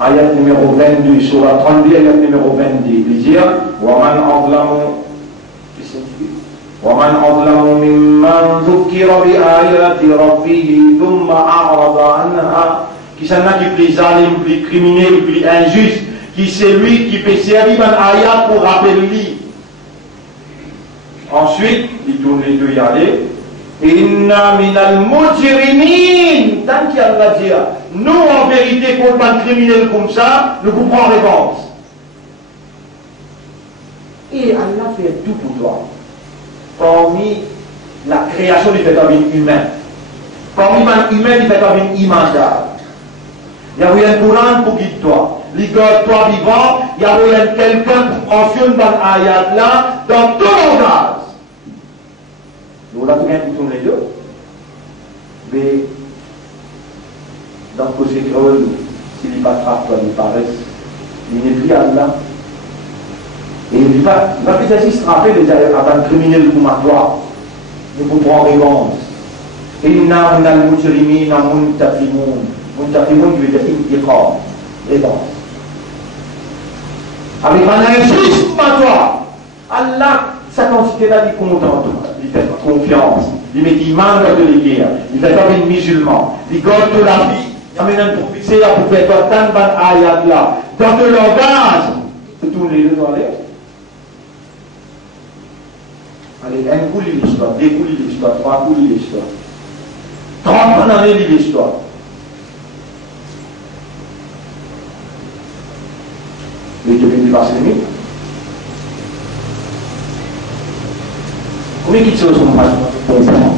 ayat numéro 22, Surah 32, ayat numéro 22. Il dit, ومن أظلم ممن ذكر بآيات ربه ثم أعرض عنها qui s'en a qui plus zalim, plus criminel, plus injuste, qui c'est lui qui peut servir un ayat pour rappeler lui. Ensuite, il tourne les deux y aller, Inna minal mujrimin. Tant qu'il va dire, nous en vérité, contre un criminel comme ça, nous vous prenons réponse. Et Allah fait tout pour toi. Parmi la création du fait d'un humain, parmi un humain du fait d'un image. Il y a un Coran pour guider toi. Les gars, toi vivant, il y a quelqu'un qui mentionne dans l'ayat là, dans tout langage. Nous là, tout bien pour les deux. Mais, dans le côté creux, s'il n'est pas frappe, toi, il paraît, il n'est plus Allah. Et il va peut-être se rappeler des attaques criminelles comme à toi. Nous vous prendre réponse. Inna minal mujrimina muntaqimun. Muntaqimun veut dire intiqam. Réponse. Avec un injuste comme à toi. Allah, sa quantité là, il compte en toi. Il fait confiance. Il met iman de l'éguerre. Il fait comme un musulman. Il garde de la vie. Il amène un prophétie pour faire tant de ayat là. Dans le langage. C'est tout les deux dans l'air. Allez, un coup lit l'histoire, deux coups lit l'histoire, trois coups lit l'histoire. 30 années lit l'histoire. Mais tu viens de passer les mythes. Combien de choses sont pas comprendre?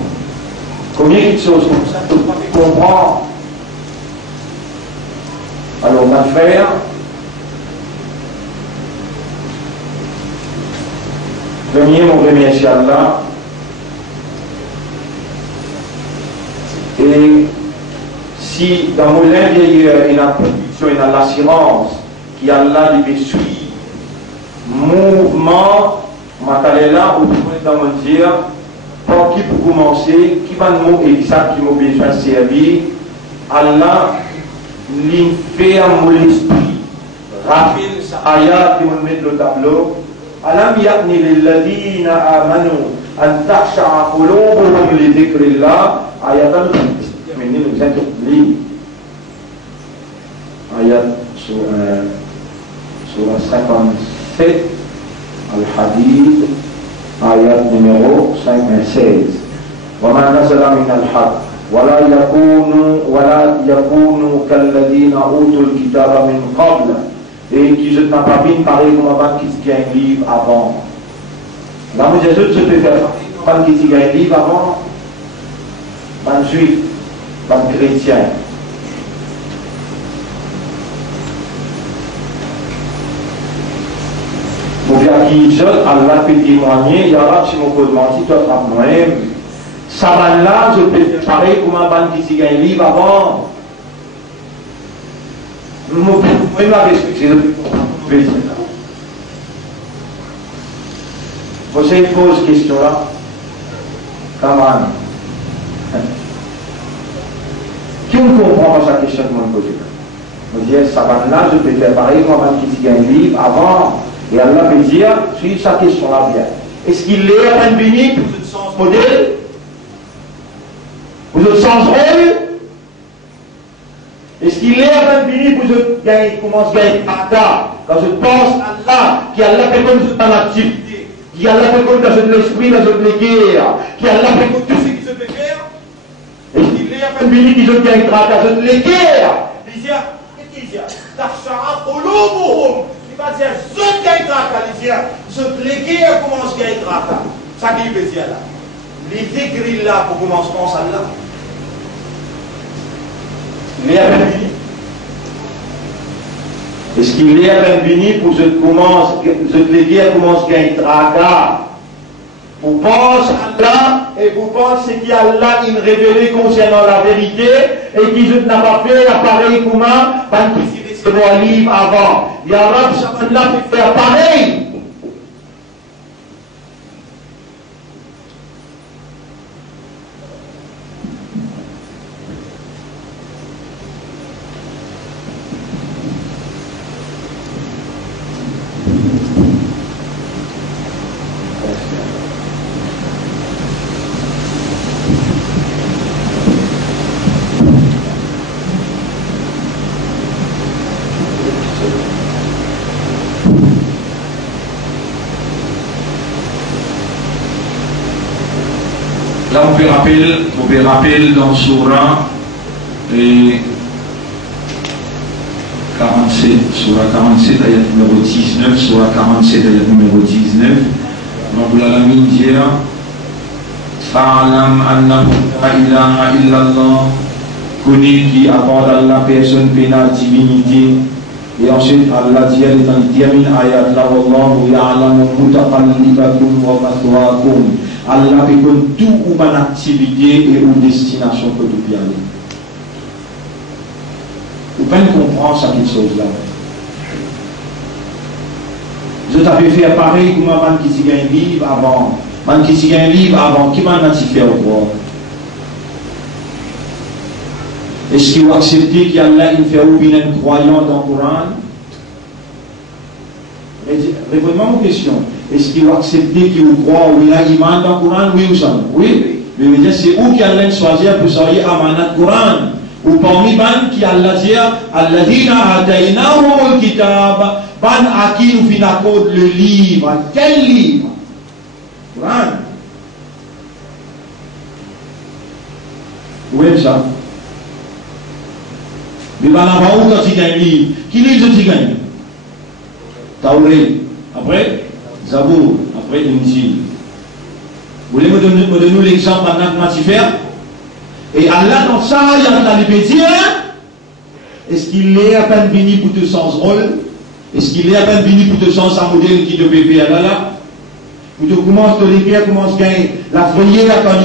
Combien de choses comme ça tu peux comprendre? Alors, on va faire. Premier, on remercie Allah. Et si dans mon intérieur, il y a la production, il y a l'assurance, qui Allah lui suit, mouvement, là, où vous pouvez me dire, pour qui pour commencer, qui va le mot exact qui m'a besoin de servir, Allah, lui fait mon esprit, rappelle sa ayat qui me met le tableau. ألم يأن للذين آمنوا أن تخشع قلوبهم لذكر الله آيات من المسلمين آيات سورة 57 الحديد آيات numéro 5-16 وما نزل من الحق ولا يكونوا كالذين أوتوا الكتاب من قبل et qui ne pas bien pareil comme avant qui a un livre avant. Là, moi, Jésus, je peux faire avant qui a un livre avant, un juif, un chrétien. Pour dire qui Allah peut témoigner, il y aura si mon code menti, toi, moi-même. Ça va là, je peux faire pareil comme avant qui a un livre avant. Vous pouvez m'expliquer le plaisir. Vous savez, pose cette question-là. Comment? Qui ne comprend pas sa question que je pose? Vous dites, ça va là, je peux faire pareil, moi, avant qu'il y ait un livre, avant, et Allah peut dire, suivez sa question-là bien. Est-ce qu'il est à peine béni pour ce sens modèle? Pour ce sens rôle? Est-ce qu'il est à peine béni pour je gagner, commence à gagner pardon? Quand je pense à Allah, qui a Allah fait comme dans l'activité, qui a Allah fait comme dans l'esprit, dans le guerre, qui a Allah fait comme tout ce qui se peut faire, est-ce qu'il est à peine béni qui je gagne grâce dans le guerre? Il dit, qu'est-ce qu'il dit? Tachara Olobohom. Il va dire, je gagne grâce, je guerre commence à gagner grâce. Ça qui veut dire là. Les écrits là pour commencement, ça là. Il est à peine béni. Est-ce qu'il est à peine béni pour que les guerres commencent à gagner tracas? Vous pensez à Allah et vous pensez qu'il y a Allah qui révélé concernant la vérité et qui n'a pas fait pareil comme un qui s'est un livre avant. Il y a Allah qui fait pareil. Là, on peut rappeler dans Surah 47, Surah 47, ayat numéro 19, Surah 47, ayat numéro 19. Donc, la mine dit Fa'alam annahu la ilaha illallah, connais qui apporte à la personne pénale divinité. Et ensuite, Allah dit dans le termine ayat la wallahu ya'lamu mutaqallibakum wa mathwaakum. Allah peut tout ou une activité et une destination que vous y aller. Vous pouvez comprendre cette chose-là. Je t'avais fait pareil comme un qui s'y gagne un livre avant. Un qui s'y gagne un livre avant, qui m'a fait au droit. Est-ce que vous acceptez qu'Allah il fait oublier un croyant dans le Coran? Répondez-moi une question. Est-ce que vous acceptez que vous croyez ou il y a iman dans le Coran? Oui ou non? Oui. Mais c'est où qu'Allah choisit pour sortir amanat Coran? Ou parmi les qui Allah dit Alladhina ataynahumul kitab, ban à qui nous finissons le livre. Quel livre? Coran. Où est ça? Mais ban avant où quand tu gagnes livre? Qui livre tu gagnes? Taurat. Après Zabour. Après Injil. Vous voulez me donner l'exemple maintenant comment tu fais? Et Allah, dans ça, il y a la liberté. Est-ce qu'il est à peine venu pour te sens rôle? Est-ce qu'il est à peine venu pour te sens un modèle qui te bébé à là? Pour te commence de l'écrire, commence à gagner la prière quand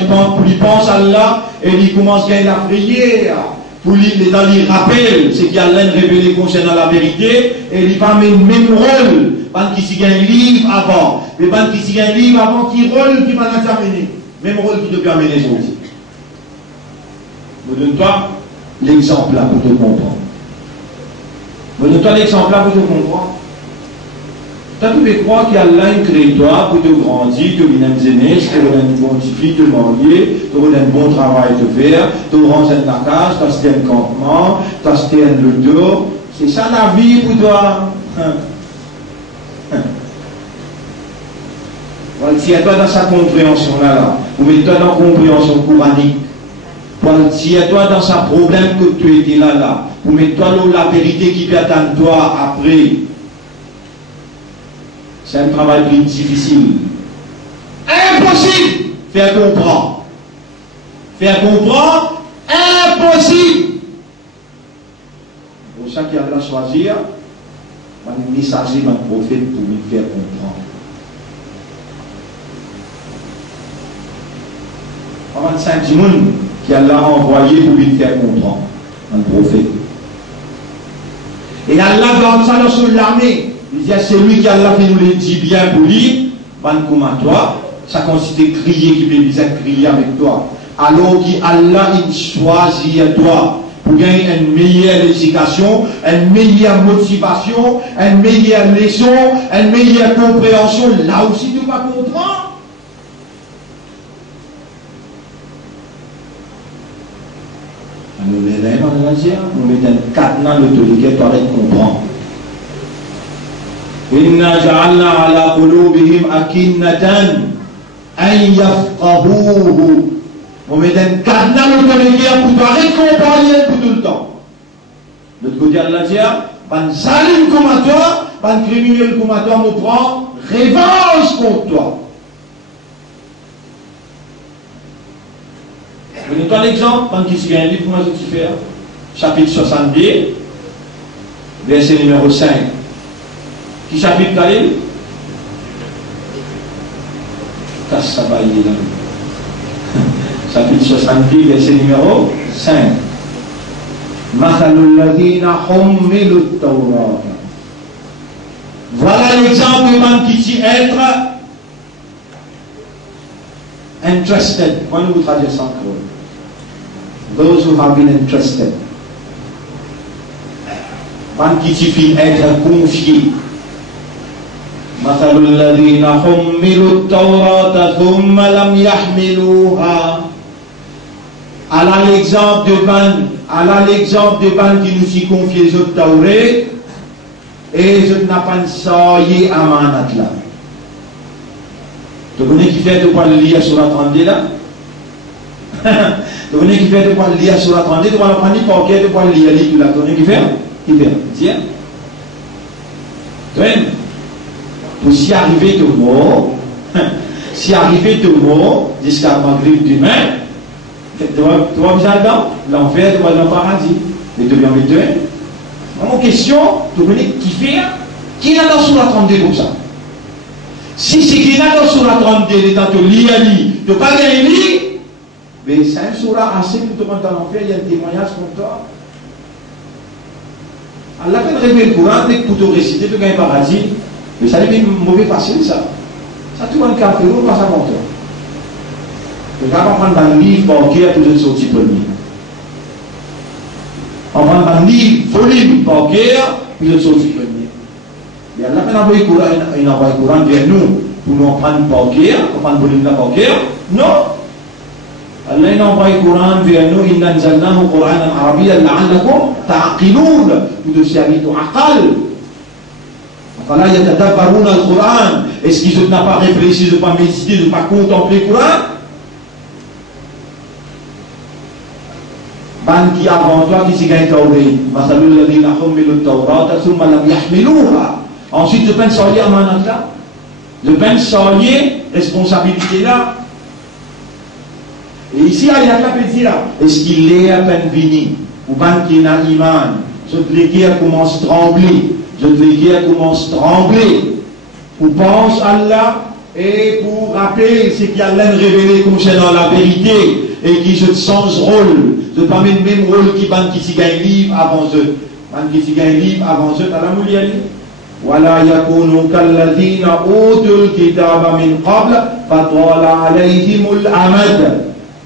il pense à Allah, et il commence à gagner la prière. Pour lui, dans les rappels, c'est qu'il y a l'un révélé concernant la vérité, et il va mettre le même rôle. Quand il s'y gagne un livre avant, mais quand il s'y gagne un livre avant, qui rôle qui va l'amener. Même rôle qui te amener les autres. Me donne-toi l'exemple là pour te comprendre. Me donne-toi l'exemple là pour te comprendre. Tu peux croire qu'Allah crée toi pour te grandir, te donner une jeunesse, te donner une bonne fille, te marier, te donner un bon travail de faire, te rendre ta case, t'acheter un campement, t'acheter un loto. C'est ça la vie pour toi. Voilà, si à toi dans sa compréhension là, ou mets-toi dans la compréhension coranique. Si à toi dans sa problème que tu étais là, ou mets-toi la vérité qui peut attendre toi après. C'est un travail plus difficile. Impossible! Faire comprendre. Faire comprendre, impossible! C'est pour ça qu'il y a de la choisir, un messager, un prophète pour lui faire comprendre. 45 personnes qui Allah a envoyé pour lui faire comprendre, un prophète. Et Allah garde ça dans son armée. Il dit à celui qui Allah fait nous le dit bien pour lui, ban comme à toi, ça consiste à crier qui peut bien crier avec toi. Alors qu'Allah il choisit à toi pour gagner une meilleure éducation, une meilleure motivation, une meilleure leçon, une meilleure compréhension. Là aussi tu vas comprendre. Nous les lèvres, on va dire, nous mettons un cadenas l'autorité pour être comprendre. Inna ja'alna ala qulubihim akinnatan an yafqahuhu. On met un cadenas l'autorité pour être comprendre pour tout le temps. De l'autre côté, Allah dit, ban salim comme à toi, ban criminel comme à toi, nous prend revanche contre toi. Je vais vous donner un exemple, quand il y a un livre, comment je vais faire? Chapitre 62, verset numéro 5. Qui chapitre là-il? Kassabayi là. Chapitre 70, verset numéro 5. Mathalul ladina hummilut tawrat. Voilà l'exemple de man qui dit être interested. Comment nous traduisons ça en créole? Those who have been interested. Man qui signifie être confié. مثل الذين حملوا التوراة ثم لم يحملوها. Allah l'exemple de ban qui nous s'y confie les autres Tauret et je n'ai pas sorti amanat là. Tu connais qui fait de quoi le lire sur la 32 là? Donc, on est qui fait de quoi lire sur la 32, de quoi l'apprendre, pour qu'il y ait de quoi lire, tout là, on est qui fait, tiens. Pour s'y arriver de mort, s'y arriver de mort, jusqu'à Maghrib demain, tu vois bien là, l'enfer, tu vois dans le paradis, et tu viens mettre mon question, tu connais qui fait, qui est là sur la 32 comme ça? Si c'est qui est là sur la 32, il est dans ton lit à lit, tu n'as pas gagné lit, mais c'est un sourd assez pour te rendre dans l'enfer, il y a un témoignage contre toi. Allah fait révéler le Coran, dès que pour te réciter, tu gagnes le paradis, mais ça devient mauvais facile ça. Ça tout le monde café, on passe à mon tour. Tu ne vas pas prendre un livre bancaire pour te sortir premier. On prend un livre, volume bancaire, puis le sortir premier. Et Allah fait envoyer le Coran vers nous pour nous prendre bancaire, pour prendre le volume de la bancaire. Non! Allah a envoyé le Coran vers nous, Inna anzalnahu Qur'anan Arabiyyan la'allakum ta'qiloun, pour te servir ton aqal. Voilà, il y a tadabbarouna le Coran. Est-ce qu'ils n'ont pas réfléchi, ils n'ont pas médité, ils n'ont pas contemplé le Coran? Ban qui avant toi qui s'est gagné Tawré, Masalul ladina hummilu Tawrata thumma lam yahmiluha. Ensuite, le peine solier à Manata. Le peine solier, responsabilité là. Et ici, il y a la petite là. Est-ce qu'il est à peine fini? Ou ban qui n'a iman? Je te l'ai dit, elle commence à trembler. Je te l'ai dit, elle commence à trembler. Pour penser à Allah et pour rappeler ce qu'il a révélé comme c'est dans la vérité. Et qui se sens rôle, de pas mettre le même rôle qui s'y gagne livre avant eux. Qui s'y gagne livre avant eux, t'as la moulière. Voilà, yakunu kalladina utul kitaba min qabl, fatwala alayhimul amad.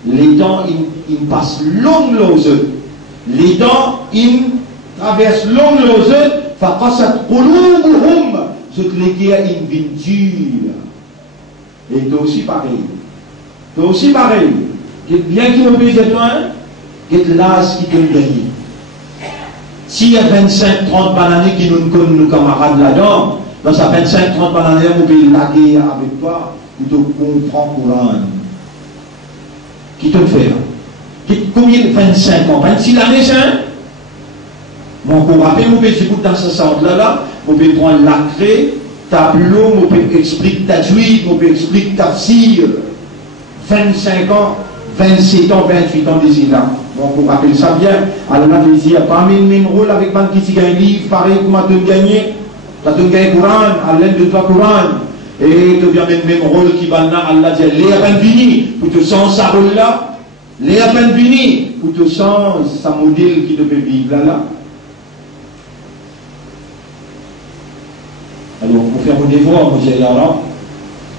Les temps, ils passent long aux eux. Les temps, ils traversent long aux eux, faqasat qulubuhum, ce que les guerres, ils viennent durs. Et toi aussi pareil. Toi aussi pareil. Bien qu'il me pèse toi, qu'il l'âge qui peut gagner. S'il y a 25-30 bananes qui nous connaissent nos camarades là-dedans, dans ces 25-30 bananes, on peut laguer avec toi, pour te comprendre Coran. Qui te fait? Combien de 25 ans? 26 années, c'est un? Bon, pour rappeler, on peut écouter dans ce sens-là, on peut prendre l'acré, tableau, on peut expliquer tajwid, on peut expliquer tafsir. 25 ans. 27 ans, 28 ans d'ici là. Donc, on rappelle ça bien. Alors, on a dit, il n'y a pas mis le même rôle avec man qui gagne un livre, pareil, comment tu gagné. Tu as gagné Coran, à l'aide de toi Coran. Et tu viens le même rôle qui va là, Allah dit, les à peine fini, pour te sens ça rôle là. Les à peine fini, pour te sens sa modèle qui te fait vivre là. Alors, pour faire mon devoir, moi j'ai là,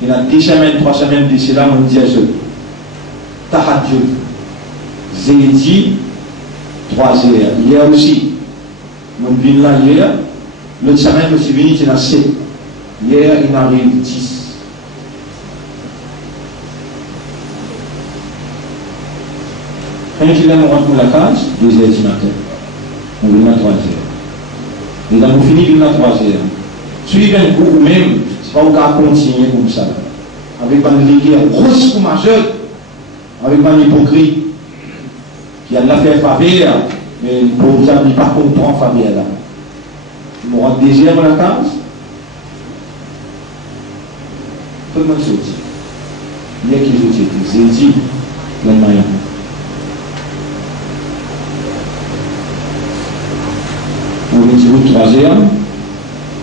il y a 10 semaines, 3 semaines d'ici là, on dit à ceux. Tahajjud, Zédi, 3 heures. Hier aussi, mon vin là hier, l'autre semaine, je suis venu, il y en a 7. Hier, il arrive 10. Quand il a rentré dans la case, 2 heures du matin. On vient à 3 heures. Et là, on finit, il y a 3 heures. Suivez un coup, même, c'est pas qu'on va continuer comme ça. Avec une guerre grosse pour ma jeune. Avec un hypocrite qui a la fait faveur, mais pour vous ne pas comprendre faveur là. Je me rends deuxième à la case. Tout le monde sortit. Il y a qui sortit. J'ai dit, le moyen. On est dit 3 heures.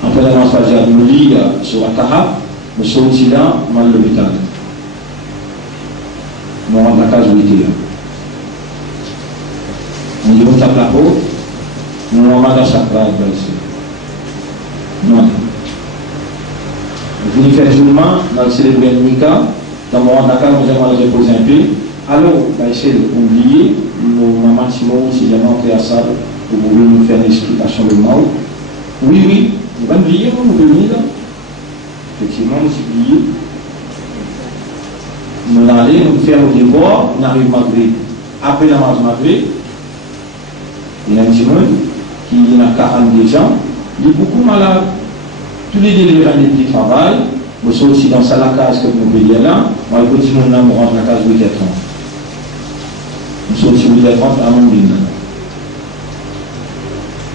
Après la masse fajr, nous lit sur la Kahab, nous sortis là, mal le l'hôpital. On rentre la case où il était là. On dit on tape la peau, on rentre dans sa place. Non. On finit faire journement, on a célébré le Nika, dans mon rentre la case, on va se reposer un peu. Alors, on va essayer d'oublier, nos mamans, si jamais on fait à ça, vous pouvez nous faire une explication de mort. Oui, on va oublier, on peut venir là. Effectivement, on s'est oublié. Nous allons nous faire le devoir, on arrive Maghrib. Après la marche Maghrib, il y a un petit monde qui a 42 gens, il est beaucoup malade. Tous les délivres des petits travail, nous sommes aussi dans la case que nous pouvons dire là, on va continuer à nous rendre la case 8 h 30. Nous sommes sur les défenses à Moulin.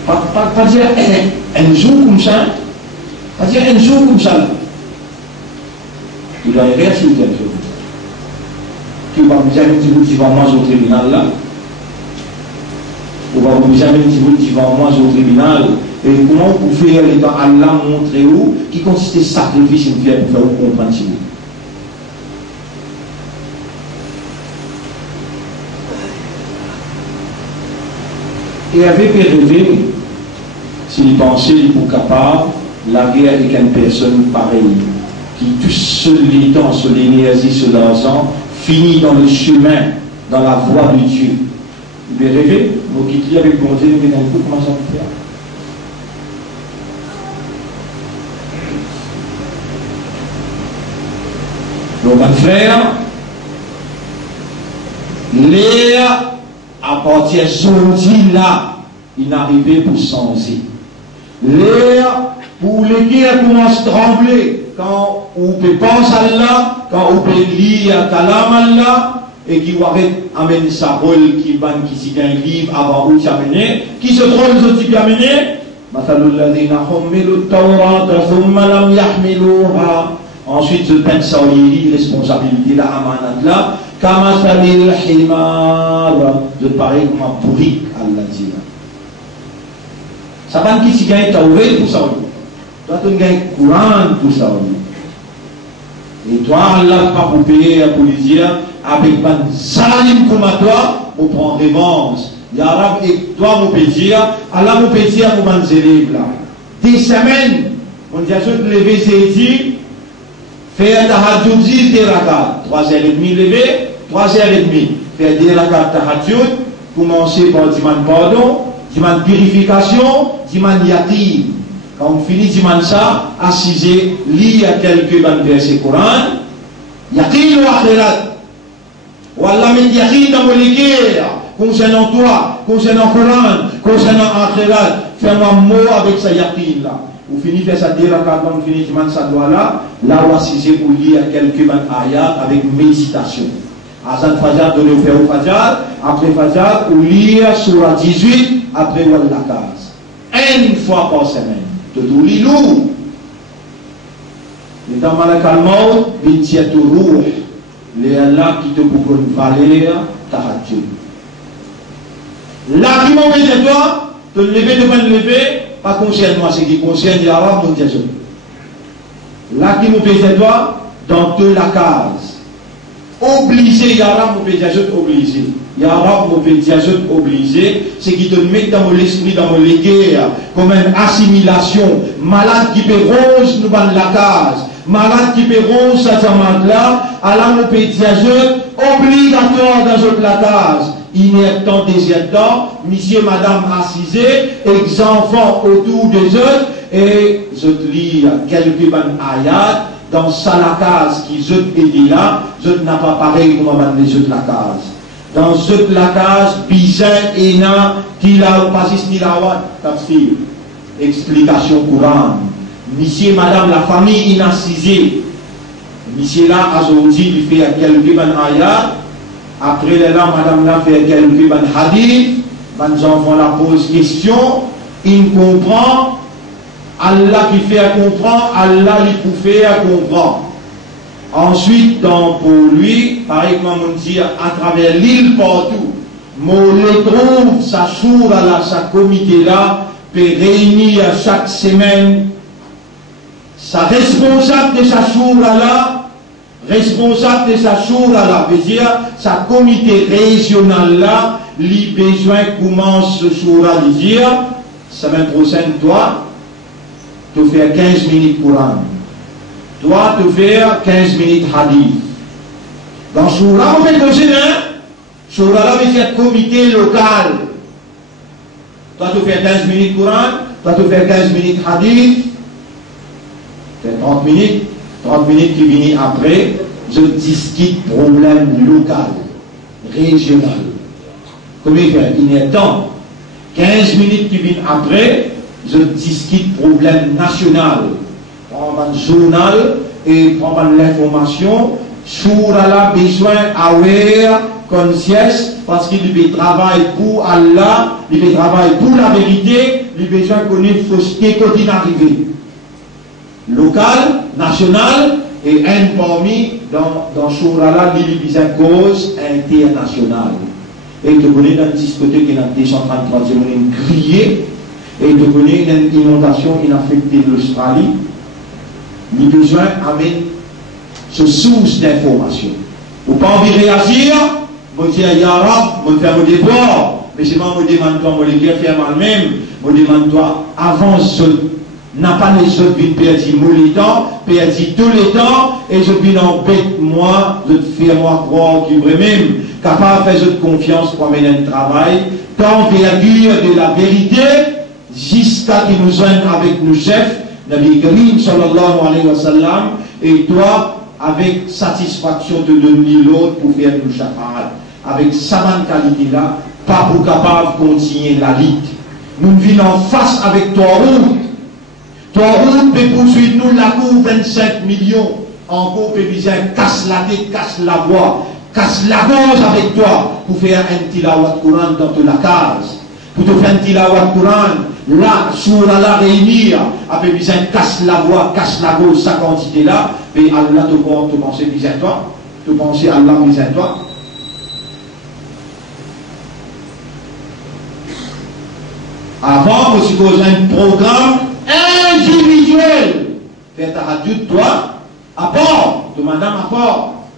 Pas dire un jour comme ça, pas dire un jour comme ça. Il va y avoir sur le jour. Qui va vous dire qui va moi au tribunal là. Ou va vous dire qui va moi au tribunal. Et comment vous pouvez aller dans Allah montrer où qui consiste sacrifice une pierre pour faire vous comprendre si vous. Et avait rêvé, s'il pensait qu'il était capable, la guerre avec une personne pareille, qui tout seul les temps, sur l'énergie, sur l'argent, finit dans le chemin, dans la voie de Dieu. Il avait rêvé, moi qui dis avec bon Dieu, mais d'un coup, comment ça va faire? Donc, mon frère, l'air à partir d'aujourd'hui là, il n'arrivait pour changer. L'air pour lesquels commence à trembler quand on peut penser à Allah, quand on peut lire Kalam Allah, et qui va amener sa rôle qui va qui s'y un livre avant où amené, qui se trouve les autres qui amené. Ensuite, je pense à la responsabilité de la amanat là. Kamasalil himar, je parie comme un pourri, Allah dit. Ça va qui s'y gagne tawhid pour ça. Toi, tu gagnes Coran pour ça. Et toi, Allah pas pour payer la police avec un salim comme toi pour prendre revanche. Ya Rab, et toi, mon pédir, Allah, mon pédir pour mon élève là. 10 semaines, on dit à ceux de lever ses dits. Faire tahajjud 10 rakat, 3h30 lever, 3h30. Faire des rakat tahajjud, commencer par diman pardon, diman purification, diman yaqin. Quand on finit diman ça, assiser, lire quelques versets Coran, yaqin ou akhirat. Ou Allah met yaqin dans mon équerre, concernant toi, concernant Coran, concernant akhirat. Fais-moi mot avec sa yaqin là. Vous finissez faire ça dire quand on finit ça doit là on assise pour lire quelques ayats avec méditation. Azan Fajar donné au faire au Fajar, après Fajar ou lire surah 18 après Wal-Lakaz. Une fois par semaine. De tout l'ilou. Et dans Malakal Maut, Bintiatou Rouh, les Allah qui te pour une valeur, tahajjud. Là qui m'en met de toi, te lever devant le lever. Pas concerne moi, ce qui concerne les Arabes, mon Dieu. Là qui nous paye toi, dans toute la case. Obligé, Yarab, mon Dieu, obligé. Yarab, mon Dieu, obligé. C'est qui te met dans l'esprit, dans le guerre, comme une assimilation. Malade qui peut rose, nous dans la case. Malade qui peut rose, ça s'en là. Allah, mon Dieu, obligatoire dans toute la case. Inertant, désertant, monsieur, madame assisés, ex enfants autour des autres, et je te lis quelques ayats dans la case qui je dit là, je n'ai pas pareil comme les autres la case. Dans la case, bizarre, ena, tila, pasis, nilawat, tafsir. Explication courante. Monsieur, madame, la famille inassisée. Monsieur là, aujourd'hui, il fait quelques ayats. Après là, madame l'a fait quelques hadith, les enfants la posent question, il comprend, Allah qui fait comprendre, Allah lui pour faire comprendre. Ensuite, pour lui, pareil comme on dit, à travers l'île partout, mon le trouve, sa sourd là, sa comité là, peut réunir chaque semaine, sa responsable de sa sourd là, responsable de sa sourd là, veut dire, sa comité régional là, les besoins commencent ce sourd là, dire, semaine prochaine, toi, tu fais 15 minutes Coran. Toi, tu fais 15 minutes hadith. Dans ce sourd là, on fait causer, hein? Sourd là, veut dire comité local. Toi, tu fais 15 minutes Coran, toi, tu fais 15 minutes hadith, tu fais 30 minutes. 30 minutes qui viennent après, je discute problème local, régional. Comment il fait? Il y a temps. 15 minutes qui viennent après, je discute problème national. Prends un journal et prends l'information sur la besoin aware conscience, parce qu'il veut travailler pour Allah, il veut travailler pour la vérité, il veut besoin de connaître fausseté quand il arrive. Local, national, et un parmi dans Chourala, il y a une cause internationale. Et tu connais dans le discothèque qui est dans le 233e, on est grillé, et tu connais une inondation qui a affecté l'Australie. Il a besoin d'amener ce source d'information. Ou pas envie de réagir, je dis à Yarab, je fais mon devoir, mais c'est pas je demande toi, je vais faire moi-même, je demande toi, avance, n'a pas les autres qui perdent mon temps, perdent tous les temps, et je viens embête moi, je te fais moi croire qu'il est même capable de faire confiance pour mener un travail, d'envergure de la vérité, jusqu'à qu'il nous joigne avec nos chefs, Nabi Karim sallallahu alayhi wa sallam, et toi, avec satisfaction de donner l'autre pour faire nos shafa'at. Avec sa qualité-là, pas pour capable de continuer la lutte. Nous vivons en face avec toi route. Toi route peut poursuivre nous la cour 25 millions. Encore peut viser casse la tête, casse la voix, casse la gorge avec toi pour faire un tilawat Coran dans toute la case. Pour te faire un tilawat Coran, là, sur la réunir, après besoin casse la voix, casse la gorge, sa quantité là, et Allah te compte, te penser besoin toi, te penser Allah besoin toi. Avant, je suppose un programme individuel. Faire ta radio de toi, apport, de madame apport.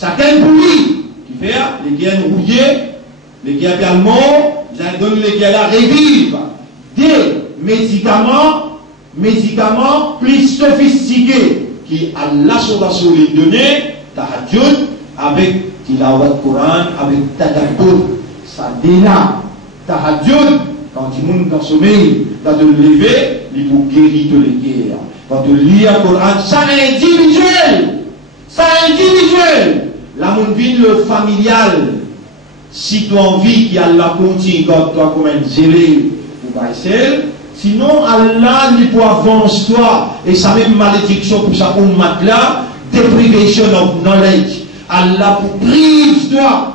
Chacun pour lui, qui fait les gains rouillés, les gains calmants, donne les gains à revivre. Des médicaments plus sophistiqués qui Allah sur les données, ta radio, avec tilawat Coran, avec tadabbur, ça déna. Tahajjud, quand tu montes dans le sommeil, quand tu te lever, il faut guérir tous les guerres. Quand tu lis le Coran, ça est individuel. Ça est individuel. La monde vit le familial. Si tu as envie qu'il y a la continue comme toi comme un zélé ou baissel, sinon Allah lui pour avancer toi et sa même malédiction pour sa ummat là, deprivation of knowledge. Allah pour prive toi.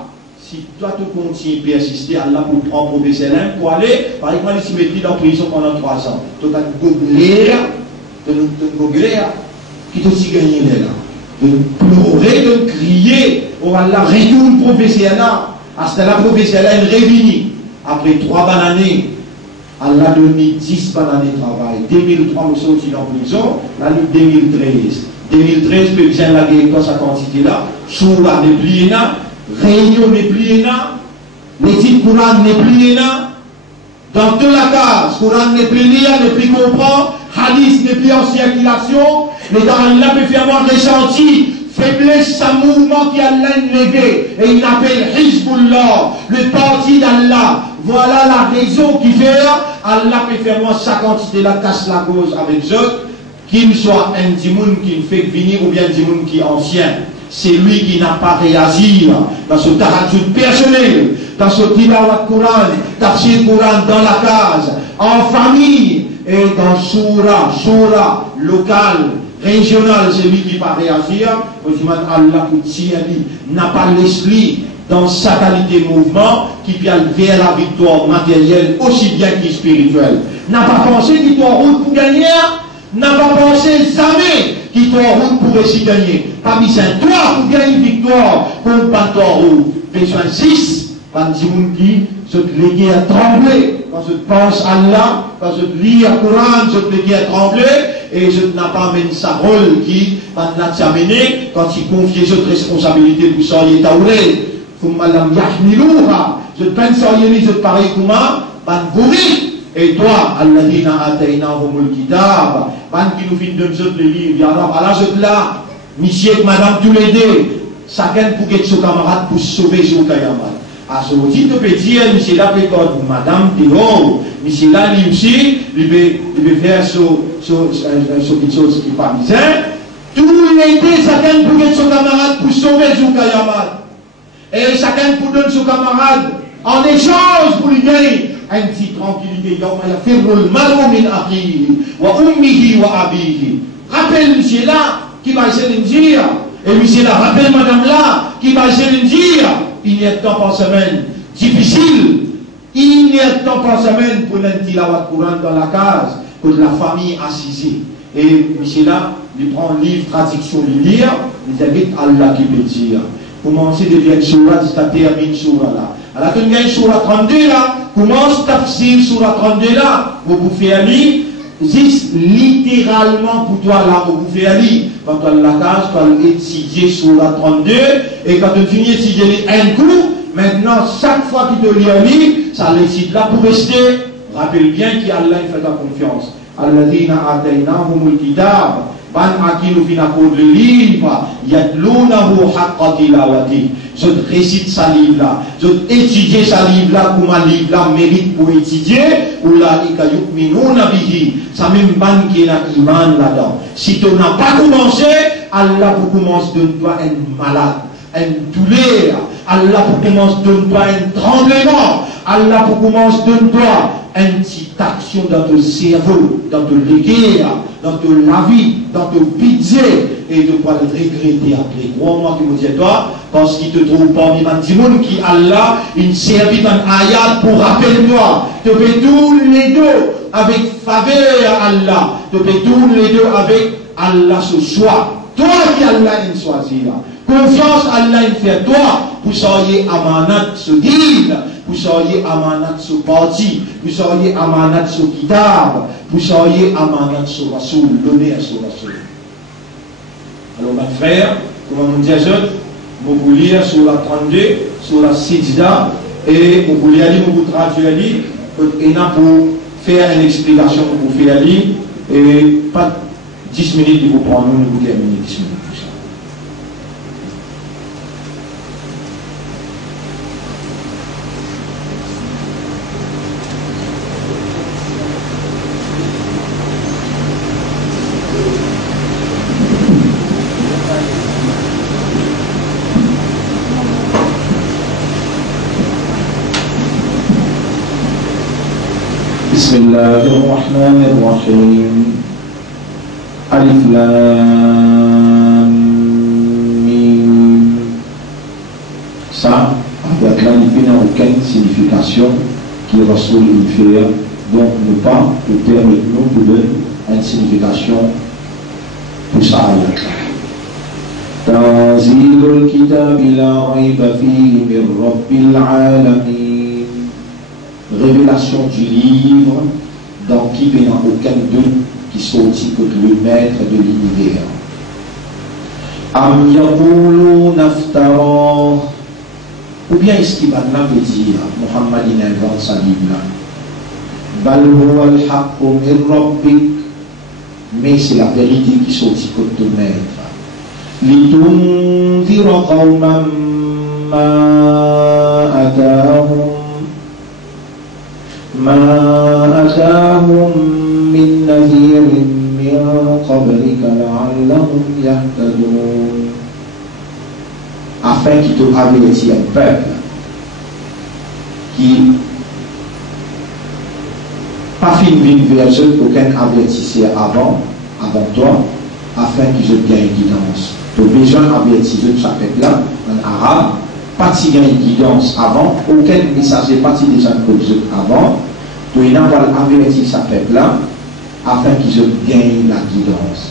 Si toi tu continues à persister, Allah pour prendre professionnel pour aller, par exemple, il se met dans la prison pendant 3 ans. Tu as une goguerre qui te dit gagner là. De pleurer, de crier, oh Allah, retourne professionnel. À ce là, professionnel, il réunit. Après 3 bonnes années, Allah a donné 10 bonnes années de travail. 2003, nous sommes sortis en prison, l'année 2013. 2013, peut bien la guerre dans sa quantité là, sous la dépliée là. Réunion n'est plus là, l'étude Coran n'est plus là, dans toute la case, Coran n'est plus lire, n'est plus comprendre, hadith n'est plus en circulation, mais dans Allah peut faire avoir ressenti, faiblesse, sa mouvement qui a levé, et il appelle Hizbullah, le parti d'Allah. Voilà la raison qui fait, Allah peut faire moi sa quantité, la casse la cause avec eux, qu'il soit un dimoun qui fait venir ou bien un dimoun qui est ancien. C'est lui qui n'a pas réagi dans ce tahajjud personnel, dans ce tilawat Coran, tafsir Coran dans la case, en famille et dans Soura local, régional, c'est lui qui n'a pas réagi. Allah n'a pas l'esprit dans sa qualité de mouvement qui vient vers la victoire matérielle aussi bien que spirituelle. N'a pas pensé qu'il doit route pour gagner, n'a pas pensé jamais qui doit route pour réussir gagner. Pas mis un toi pour gagner une victoire pour pas toi route. Besoin 6, pas de gens qui se léguent à trembler. Quand je pense à Allah, quand je lis le Coran, je léguent à trembler et je n'ai pas même sa rôle qui va t'amener quand il confie cette responsabilité pour ça, il est taoulé. Je pense à lui, je parie comment, ban bourri. Et toi, Alladina ataynahumul kitab, ban qui nous finit de nous le livre, alors à la là, monsieur et madame tous les deux, chacun pour être son camarade pour sauver son kayamal. À ce moment, tu peux dire, monsieur là, madame, Théo, monsieur là, lui aussi, il veut faire quelque chose qui n'est pas misère. Tous les deux, chacun pour être son camarade pour sauver son kayamal. Et chacun pour donner son camarade en échange pour lui gagner un petit tranquillité. Rappelle monsieur là qui va essayer de me dire Et lui, c'est la rappelle madame là, qui va se dire, il y a de temps par semaine, difficile. Il y a de temps par semaine pour un tilawat courant dans la case, pour la famille assise. Et monsieur là, il prend un livre, traduction, il lit, il invite Allah qui peut dire. Commencez devient une surah, ça termine surah là. Alors, quand il y a une surah 32 là, commence tafsir surah 32 là, vous pouvez aller, juste littéralement pour toi là, vous pouvez aller, quand tu as la case, tu as étudié surah 32, et quand tu finis d'étudier un cours, maintenant, chaque fois que tu lis un livre, ça l'écite là pour rester. Rappelle bien qu'Allah fait ta confiance. Alladhina ataynahumul kitab. Ban akilu fina code le livre, yadlunahu haqqa tilawati. Je récite sa livre là, je étudie sa livre là, comme un livre là mérite pour étudier, ou là, yu'minuna bihi. Ça même ban qui a iman là-dedans. Si tu n'as pas commencé, Allah pour commencer donne-toi un malade, un douleur. Allah pour commencer donne-toi un tremblement. Allah pour commencer donne-toi une petite action dans ton cerveau, dans ton léguer, dans ton vie, dans ton budget, et de quoi le regretter après. Crois-moi que me dis toi, parce qu'il te trouve parmi les gens qui Allah, une servit en ayat pour rappel-toi. Tu fais tous les deux avec faveur à Allah. Tu fais tous les deux avec Allah ce soir. Toi qui Allah il choisit là. Confiance Allah il fait toi pour soyez amanat ce guide, pour soyez amanat ce parti, pour soyez amanat ce kitab, pour soyez amanat ce rasoul, donner à ce rasoul. Alors ma frère, comme on dit à eux, vous pouvez lire sur la 32, sur la Sijda, et vous pouvez aller, vous pouvez traduire ali, et là pour faire une explication, vous pouvez faire ali, et pas 10 minutes, vous prenez, vous terminez 10 minutes. بسم الله الرحمن الرحيم ألف لام ميم. Ça, avec là, il n'y a aucune signification qui Rasoul il fait, donc nous pas nous permettons de donner une signification pour ça. تنزيل الكتاب لا ريب فيه من رب العالمين. Révélation du livre dans qui il n'y a aucun doute qui sortit que le maître de l'univers. Am yaquluna iftara. Ou bien est-ce qu'il va nous dire Muhammad invente sa livre là. Bal huwa al-haqqu min rabbik. Mais c'est la vérité qui sortit que le maître. Litundira qawman ma atahum ما أتاهم من نذير من قبلك لعلهم يهتدون. Afin qu'il te avertisse un peuple qui pas fin d'une version aucun avertisseur avant toi, afin qu'ils aient bien une guidance. Tu as besoin d'avertir ce peuple-là en arabe, pas de une guidance avant, aucun messager pas de déjà avant. Tu n'as pas averti sa peuple-là afin qu'ils gagnent la guidance.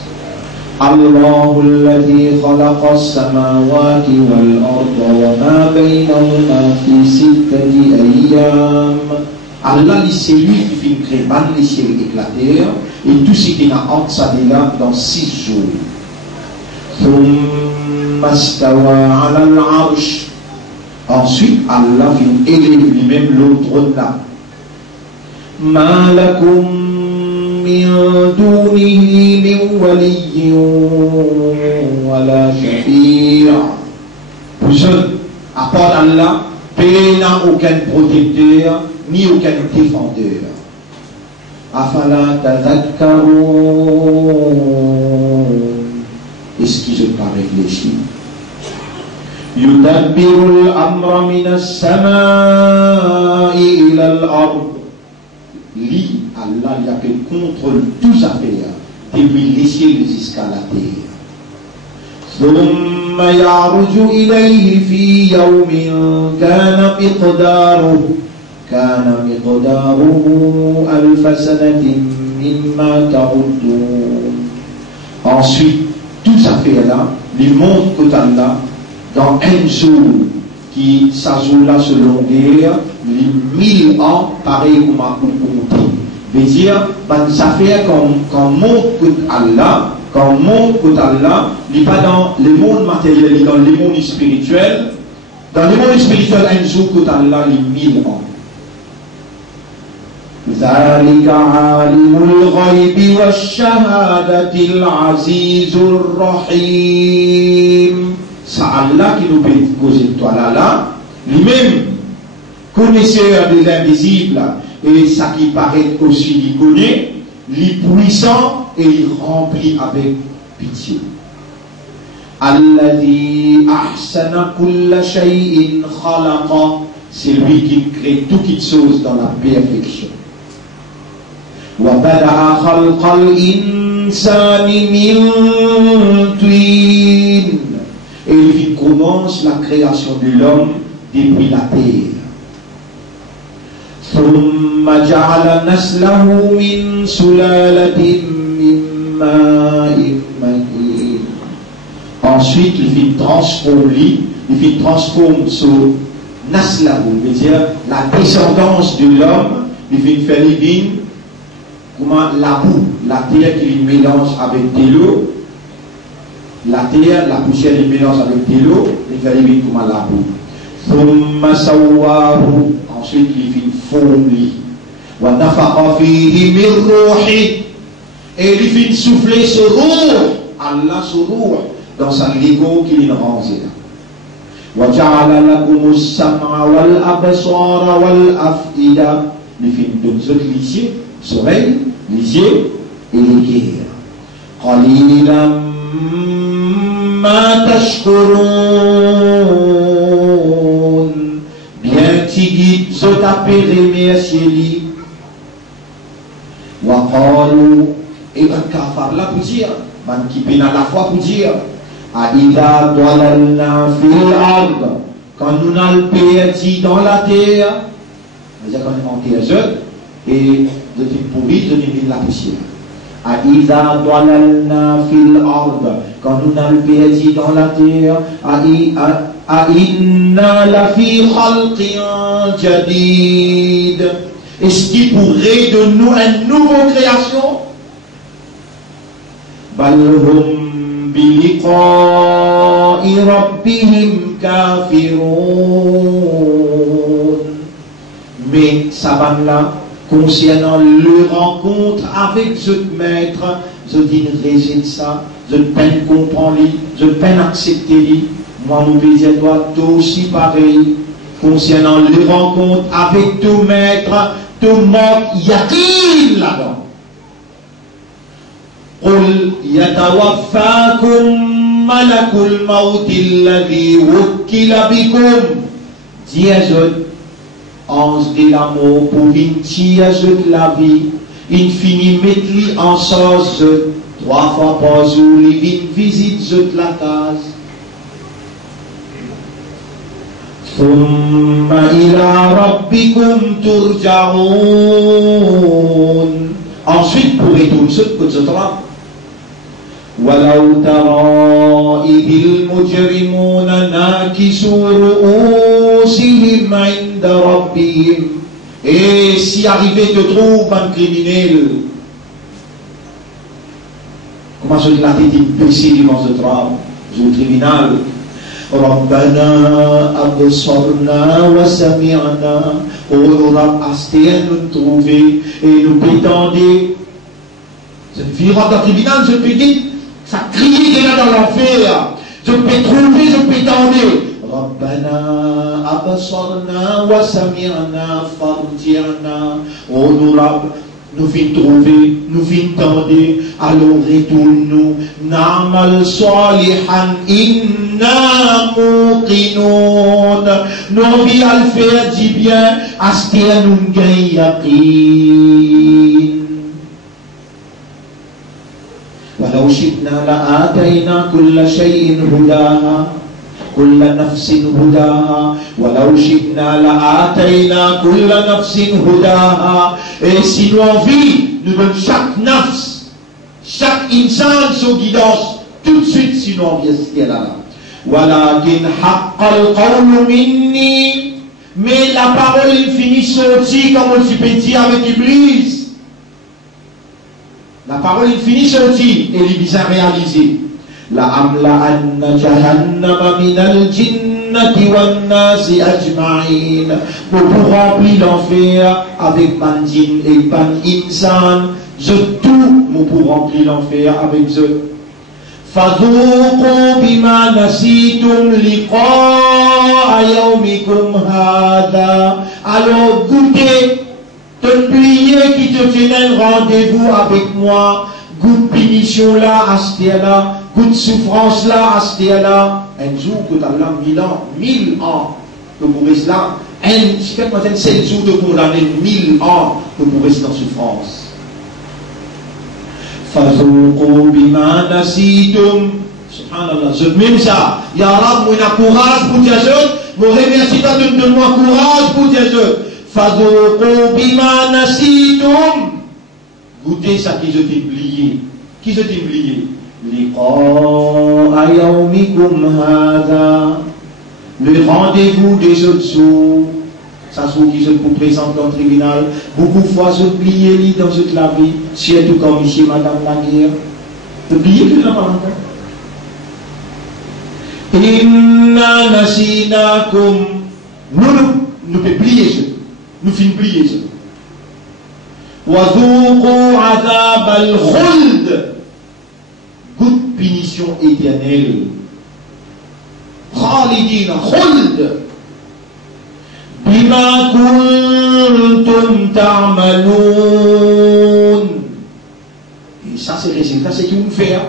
الله الذي خلق السماوات والأرض وما بينهما في 6 أيام. Allah, c'est lui qui fait créer les cieux éclatés et tout ce qui n'a entre ça là dans 6 jours. ثم استوى على العرش. Ensuite, Allah vient élever lui-même le trône là. ما لكم من دونه من ولي ولا شفيع. Vous êtes, à part Allah, il n'a aucun protecteur ni aucun défendeur. Afala tadhakkarun. Est-ce qu'ils n'ont pas réfléchi? Yudabbiru al-amra min as-samaa'i ila al-ard. Lui, Allah, il a fait contrôle toutes affaires depuis les cieux jusqu'à la terre. ثم ثم يعرج إليه في يوم كان مقداره 1000 سنة مما تعدون. Ensuite, tout ça fait là, les mondes que là, dans un jour qui s'ajoute là selon guerre, les 1000 ans, pareil comme à compter. Veut dire, ça fait qu'on monte que Allah, quand on monte que Allah, il n'est pas dans le monde matériel, il est dans le monde spirituel. Dans le monde spirituel, un jour que Allah, les 1000 ans. ذلك عالم الغيب والشهادة العزيز الرحيم. C'est Allah qui nous peut causer toi là, lui-même connaisseur des invisibles et ça qui paraît aussi il connaît, il puissant et il remplit avec pitié. Alladhi ahsana kulla shay'in khalaqa, c'est lui qui crée toutes choses dans la perfection. وَبَدَأَ خَلْقَ الْإِنسَانِ مِنْ طِينٍ, et il commence la création de l'homme depuis la terre. ثُمَّ جَعَلَ نَسْلَهُ مِنْ سُلَالَةٍ مِنْ مَاءٍ مَهِينٍ. Ensuite, il transforme ce naslahu, c'est-à-dire la descendance de l'homme, il fait living. Comment la boue, la terre qui mélange avec de l'eau, la terre, la poussière qui mélange avec de l'eau, il fait vite comment la boue. Ensuite il fait une forme, et il fait souffler ce roux, Allah ce roux, dans sa ligo qu'il est rangé. وَجَعَلَ لَكُمُ السَّمْعَ وَالْأَبْصَارَ وَالْأَفْئِدَةَ, il fait une autre soleil, les yeux et les guerres. قَلِيلًا مَا تَشْكُرُونَ. Bien tigit, se taper remercier. وَقَالُوا, et un kafar là pour dire, man qui peine à la fois pour dire, أَإِذَا ضَلَلْنَا فِي الْأَرْضِ, quand nous n'allons perdu dans la terre, c'est-à-dire quand on est en terre, et de pourri, de deviner la poussière. Aïda dalalna fil ard, quand nous n'avons perdu dans la terre, aïnna la fi khalqin jadid. Est-ce qu'il pourrait de nous une nouvelle création? Balhum biliqa'i rabbihim kafirun. Mais ça va là, concernant le rencontre avec ce maître, je dis rejette ça, je peine comprendre, je peine accepter. Moi, mon plaisir doit aussi pareil. Concernant le rencontre avec tout maître, tout manque, y a-t-il là-dedans? قل يتوفاكم ملك الموت الذي وكل بكم. Dis à ange de l'amour pour venir tirer la vie, il finit mettre en sauce 3 fois par jour, il vient visite la case. ثم إلى ربكم ترجعون. Ensuite, pour retourner ce que tu trouves. ولو ترى إذ المجرمون ناكسوا رؤوسهم عند ربهم. Et si arrivé te trouve un criminel, comment je dis la tête baissée devant ce tribunal, ربنا أبصرنا وسمعنا. Oh, nous avons asté à nous trouver et nous prétendons. Je ne vis pas dans le tribunal, je peux dire, ça crie déjà dans l'enfer. Je peux trouver, je peux tendre. ربنا أبصرنا وسمعنا فارجعنا. Oh, nous vîmes trouver, nous vîmes tendre, alors retourne-nous. Na'mal salihan inna muqinun. Nous vîmes à le faire du bien, à ce qu'il nous gagne yaqin. ولو شئنا لآتينا كل شيء هداها كل نفس هداها ولو شئنا لآتينا كل نفس هداها. Et si nous envie, nous donne chaque nafs, chaque insan son guidance, tout de suite si nous envie ce qu'elle a là. ولكن حق القول مني. Mais la parole infinie sortit comme on s'y peut dire avec Iblis. La parole infinie sortit et l'Iblis a réalisé. لأملأن جهنم من الجنة والناس أجمعين. Pour remplir l'enfer avec ban djinn et ban insan, je tout pour remplir l'enfer avec eux. فذوقوا بما نسيتم لقاء يومكم هذا. Alors goûtez, te plier qui te tenait un rendez-vous avec moi. Goûte punition là, à ce là, goûte souffrance là, à ce là. Un jour que tu as là 1000 ans, que vous restez là. Un 7 jours de condamner 1000 ans, que vous restez en souffrance. فذوقوا بما نسيتم. Subhanallah, je même ça. Ya Rab, moi j'ai courage pour dire ça. Moi remercie toi de donner moi courage pour dire ça. فذوقوا بما نسيتم. Goûtez ça qui je t'ai oublié. Qui je t'ai oublié? لقاء يومكم هذا. Le rendez-vous des autres jours. Ça soit qui se présente dans le tribunal, beaucoup de fois se plier dans toute la vie, surtout comme ici Madame Laguerre. Oubliez que là pas longtemps. Inna nasinakum. Nous peut plier ça. Nous finissons plier ça. Wa dhuqu adhab al-khuld. Goûte punition éternelle. Khalidina khuld. بما كنتم تعملون. Et ça c'est le résultat, c'est qu'il nous fait.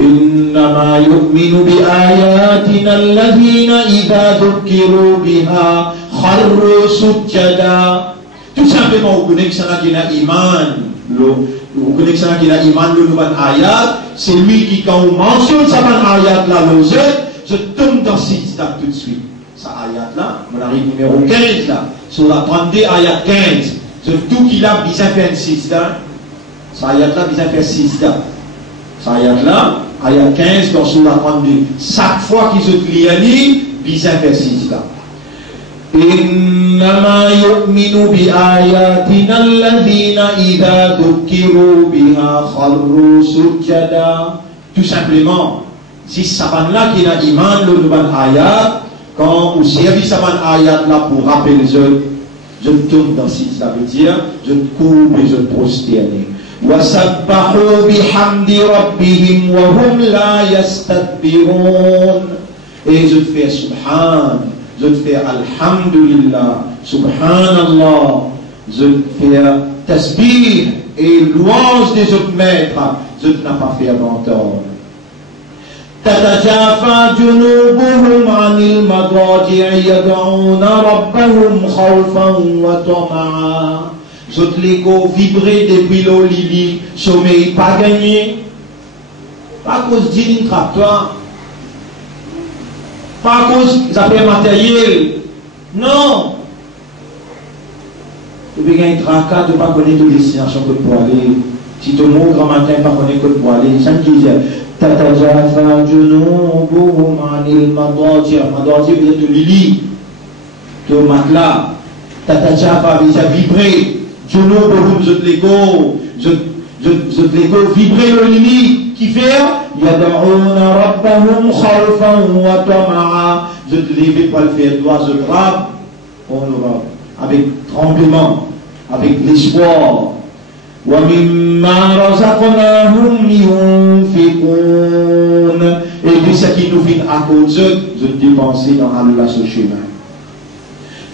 إنما يؤمن بآياتنا الذين إذا ذكروا بها خروا سجدا. Tout simplement, vous connaissez ça qui a iman. Vous connaissez ça qui a iman, le nouvel ayat. C'est lui qui, quand on mentionne ça dans ayat là, je tombe dans ce stade tout de suite. Ça ayat là, on arrive numéro 15 là, sur la 32 ayat 15, c'est tout qu'il a bien fait un 6 là, ça ayat là bien fait 6 là, ça ayat là, ayat 15 dans sur la 32, chaque fois qu'il se lit, bien fait 6 là. إنما يؤمن بآياتنا الذين إذا ذكروا بها خروا سجدا. Tout simplement, si ça va là qui a iman le nouvel ayat, quand vous servez ça ayat là pour rappeler les autres, je tourne dans ce ça veut dire, je coupe et je prosterne. وَسَبَّحُوا بِحَمْدِ رَبِّهِمْ وَهُمْ لَا يَسْتَكْبِرُونَ. Et je fais subhan, je fais alhamdulillah, subhanallah, je fais tasbih et louange des autres maîtres, je n'ai pas fait d'entendre. تتجافى جنوبهم عن المضاجع يدعون ربهم خوفا وطمعا. Zot l'ego vibré depuis l'olili, sommeil pas gagné, pas à cause d'une tractoire, pas à cause des affaires matérielles, non. Tu peux gagner un tracas, tu ne peux pas connaître les destinations que pour aller. Si tu montes grand matin, tu ne peux pas connaître que pour aller. Ça me dit, تتجافى جنوبهم عن المضاجع. مضاجع veut dire le lit, le matelas. تتجافى veut dire vibrer. جنوبهم je l'ego vibrer le lit qui fait يدعون ربهم خوفا وطمعا. Je te lève pour le faire droit, je te rappe, on le rappe avec tremblement, avec l'espoir. وَمِمَّا رَزَقْنَاهُمْ يُنْفِقُونَ. Et puis ce qui nous vient à cause de dépenser dans Allah ce chemin.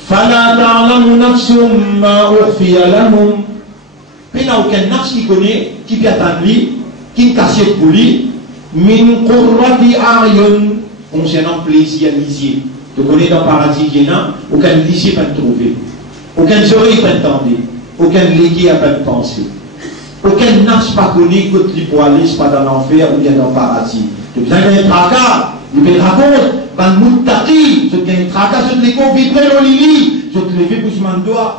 فَلَا تَعْلَمُ نَفْسٌ مَا أُخْفِيَ لَهُمْ. Il n'y a aucun nafs qui connaît, qui peut attendre lui, qui ne casse pour lui. مِنْ قُرَّةِ أَعْيُنٍ. Concernant plaisir lisier. Tu connais dans le paradis qu'il y a, aucun lisier peut te trouver. Aucun oreille peut t'entendre. Aucun légué n'a pas de penser. Aucun n'a pas connu que tu peux aller pas dans l'enfer ou bien dans le paradis. Tu as besoin d'un tracas, il me raconte, ban moutaki, je te un tracas, je te les convibrer au lit, je te lever pour ce doigt.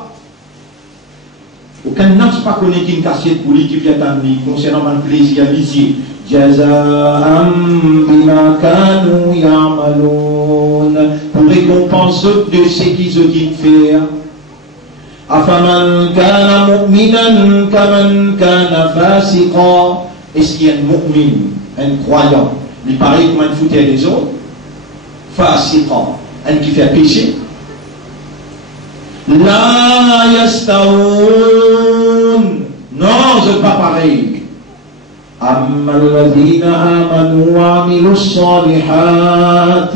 Aucun n'a pas connu qu'une cassette pour lui qui vient à lui, concernant le plaisir ici. Jaza'am bima kanu ya'malun, pour récompenser de ce qu'ils ont fait. Afaman kana mu'minan kaman kana fasiqa. Est-ce qu'il y a un mu'min, un croyant, il paraît comme un fouteur des autres, fasiqa, un qui fait péché? La yastaoun, non, c'est pas pareil. Amma alladhina amanu wa amilu salihat,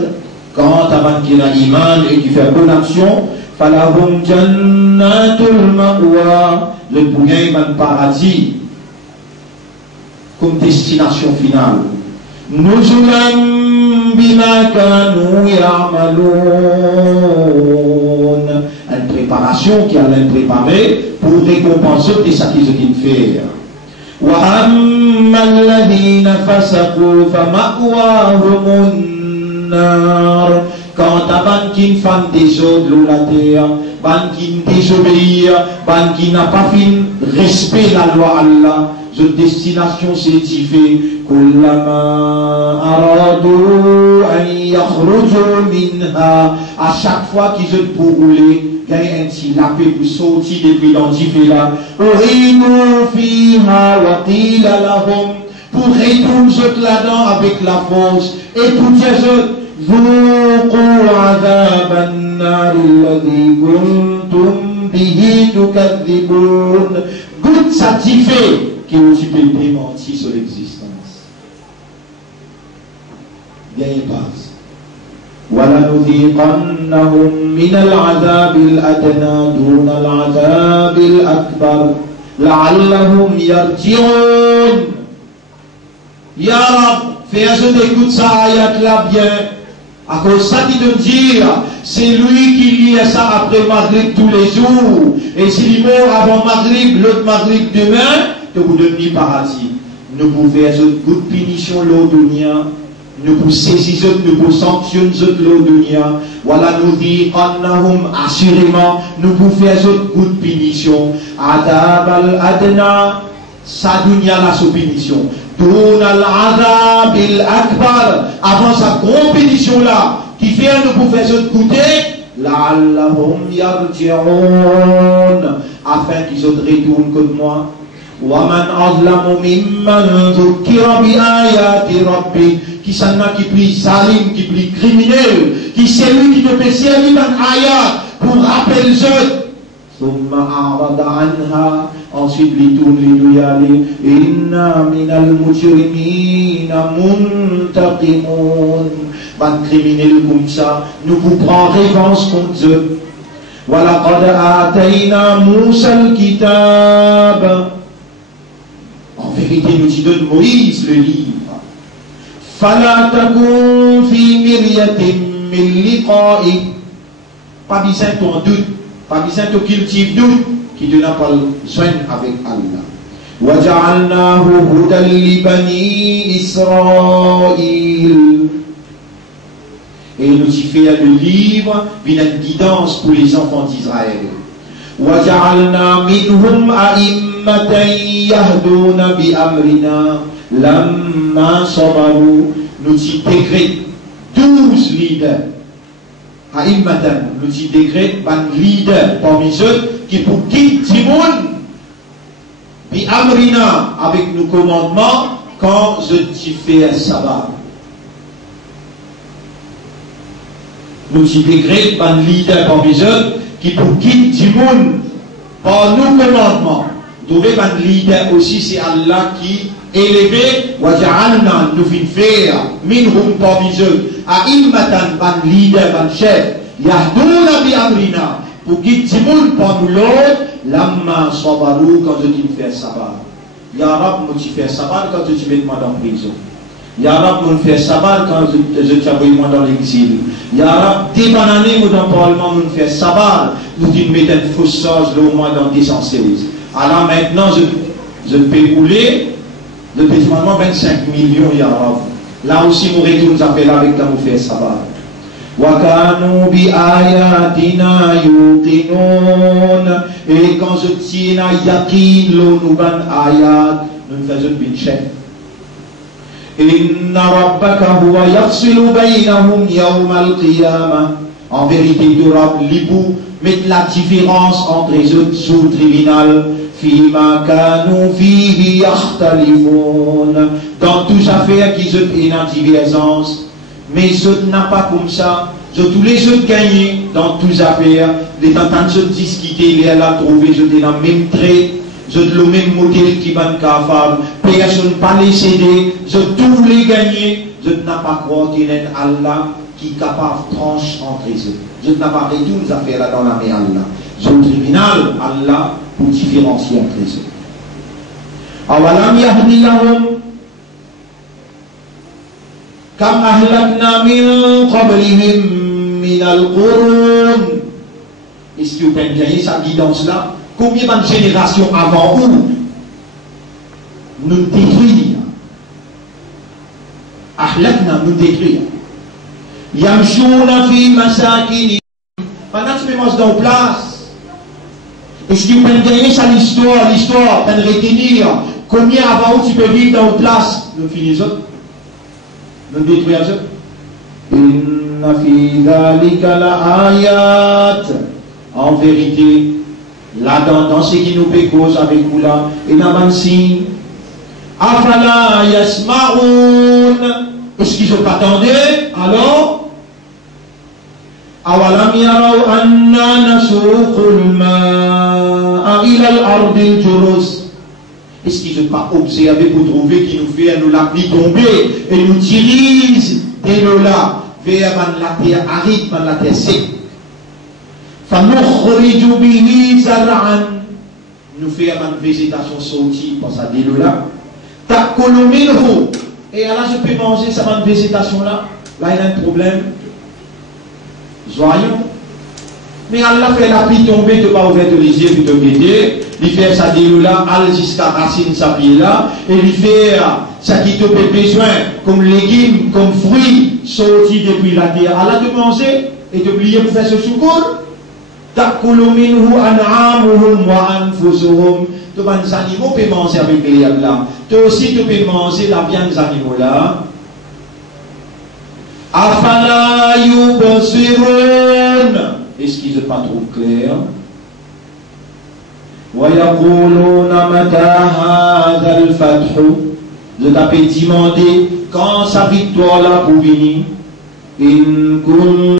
quand avant qu'il a iman et qui fait bonne action, falahum jannatul ma'wa, le bougain man paradis comme destination finale. Nuzulan bima kanu ya'malun, une préparation qui a préparé pour récompenser de ce qu'ils ont fait. Wa amma alladhina fasaqu fa ma'wahumun nar, quand avant qu'il fan des autres de la terre, ban qui désobéir, ban qui n'a pas fait respect la loi Allah, sa destination c'est d'y faire kullama aradu an yakhruju minha, à chaque fois qu'ils ont pour rouler, gagne un petit lapé pour sortir depuis dans d'y faire là, uridu fiha wa qila lahum, pour retourner là-dedans avec la force et pour dire ذوقوا عذاب النار الذي كنتم به تكذبون. Goûte satisfait qui vous peut démentir sur l'existence. Bien y passe. وَلَنُذِيقَنَّهُمْ مِنَ الْعَذَابِ الْأَدْنَى دُونَ الْعَذَابِ الْأَكْبَرِ لَعَلَّهُمْ يَرْجِعُونَ. Ya Rab, fais un écoute ça ayat là bien. À cause ça qui te dit, c'est lui qui lit ça après Maghrib tous les jours. Et s'il est mort avant Maghrib, l'autre Maghrib demain, te vous donnez paradis. Nous pouvons faire une good punition l'audunia. Nous pouvons saisir, nous pouvons sanctionner l'audunia. Voilà, nous dit, assurément, nous pouvons faire une good punition. Adab al-adna, sa dunya la sous punition. Dun al-adab al-akbar, avant sa grande pénition là, qui fait nous pour faire ce goûter, la'allahum yarji'un, afin qu'ils se retournent comme moi. Wa man azlamu mimman dhukkira bi ayati rabbi, qui s'en a qui plie salim, qui plie criminel, qui c'est lui qui te fait servir dans ayat pour rappeler les autres. Thumma a'rada anha, ensuite les tourne les deux y aller. Inna minal mujrimina muntaqimun. Ban criminel comme ça, nous vous prenons révenge contre eux. Wa laqad atayna Musa al-kitab. En vérité, nous y donne Moïse le livre. Fala takun fi miryatin min liqa'i. Pas besoin ton doute. Pas besoin de cultiver doute qui ne n'a pas besoin avec Allah. وَجَعَلْنَاهُ هُدًى لِبَنِي إِسْرَائِيلَ. Et nous y fait le livre, une guidance pour les enfants d'Israël. وَجَعَلْنَا مِنْهُمْ أَئِمَّةً يَهْدُونَ بِأَمْرِنَا لَمَّا صَبَرُوا. Nous y décrétons 12 leaders. A'immatan, nous y décrète un leader parmi eux qui pour quitter Timon, bi amrina, avec nos commandements, quand je t'y fais un sabbat. Nous y décrète un leader parmi eux qui pour quitter Timon, par nos commandements. Trouver un leader aussi, c'est Allah qui élevé, wa ja'alna, nous fin faire, minhum parmi eux, a'immatan, ban leader, ban chef, yahdouna bi amrina, pour guider tout le monde parmi l'autre, lamma sabaru, quand je dis faire sabbat. Ya Rab, nous tu fais sabbat quand tu mets moi dans prison. Ya Rab, nous fais sabbat quand je t'envoie moi dans l'exil. Ya Rab, des bananes, nous dans le parlement, nous fais sabbat, nous tu mets un faussage, au moins dans 216. Alors maintenant, je peux rouler, je peux seulement 25 millions il y a là aussi, nous retournons appel avec la fait ça va. وَكَانُوا بِآيَاتِنَا يُوقِنُونَ. Et quand je tiens à yakin, nous ayat, nous faisons une chaîne. إِنَّ رَبَّكَ هُوَ يَفْصِلُ بَيْنَهُمْ يَوْمَ الْقِيَامَةِ. En vérité, Dorab Libou met la différence entre les autres sous le tribunal. فِيمَا كَانُوا فِيهِ يَخْتَلِفُونَ. Dans toutes affaires qui ont une divergence. Mais je n'ai pas comme ça. Je tous les autres gagnés dans toutes affaires. Les tentants de discuter, les à trouver, je dans le même trait. Je le même modèle qui va capable. Personne pas les céder. Je tous les gagnés. Je n'ai pas croire qu'il y a un Allah qui est capable de trancher entre eux. Je n'ai pas toutes les affaires là dans la main Allah. Je au tribunal Allah pour différencier entre eux. Awalam yahdi lahum kam ahlakna min qablihim min al-qurun. Est-ce que vous pouvez gagner sa guidance là? Combien de générations avant nous détruire? Ahlakna nous détruire. Yamshuna fi masakinihim. Pendant que tu me manges dans place, est-ce que vous pouvez gagner ça l'histoire, pour retenir combien avant tu peux vivre dans place? Nous finissons. Nous détruisons. Inna fi dhalika la ayat. En vérité, là dans ce qui nous fait cause avec vous là, il y a un signe. Afala yasma'un. Est-ce qu'ils n'ont pas attendu? Alors awalam yaraw anna nasuqul ma'a ila al-ardi al-juruz. Est-ce qu'ils n'ont pas observé pour trouver qui nous fait nous la pluie tomber et nous dirige de l'eau là vers la terre aride, la terre sec. فَنُخْرِجُ بِهِ زَرْعًا. Nous fait une végétation sortie pour ça de l'eau là. تَأْكُلُ مِنْهُ. Et là je peux manger cette végétation là. Là il y a un problème. Joyeux. Mais Allah fait la pluie tomber, de pas ouvrir les yeux, plutôt guetter. Il fait ça de l'eau là, aller jusqu'à racine sa pied là. Et il fait ça qui te fait besoin, comme légumes, comme fruits, sortis depuis la terre. Allah te manger et t'oublier pour faire ce secours. Ta'kulu minhu an'amuhum wa anfusuhum. Tous les animaux peuvent manger avec les là. Toi aussi tu peux manger la viande des animaux là. Afala yubsirun. Est-ce qu'ils ne sont pas trop clairs? Wa yaquluna mata hadha al-fath. Je t'avais demandé quand sa victoire là pour venir. In kun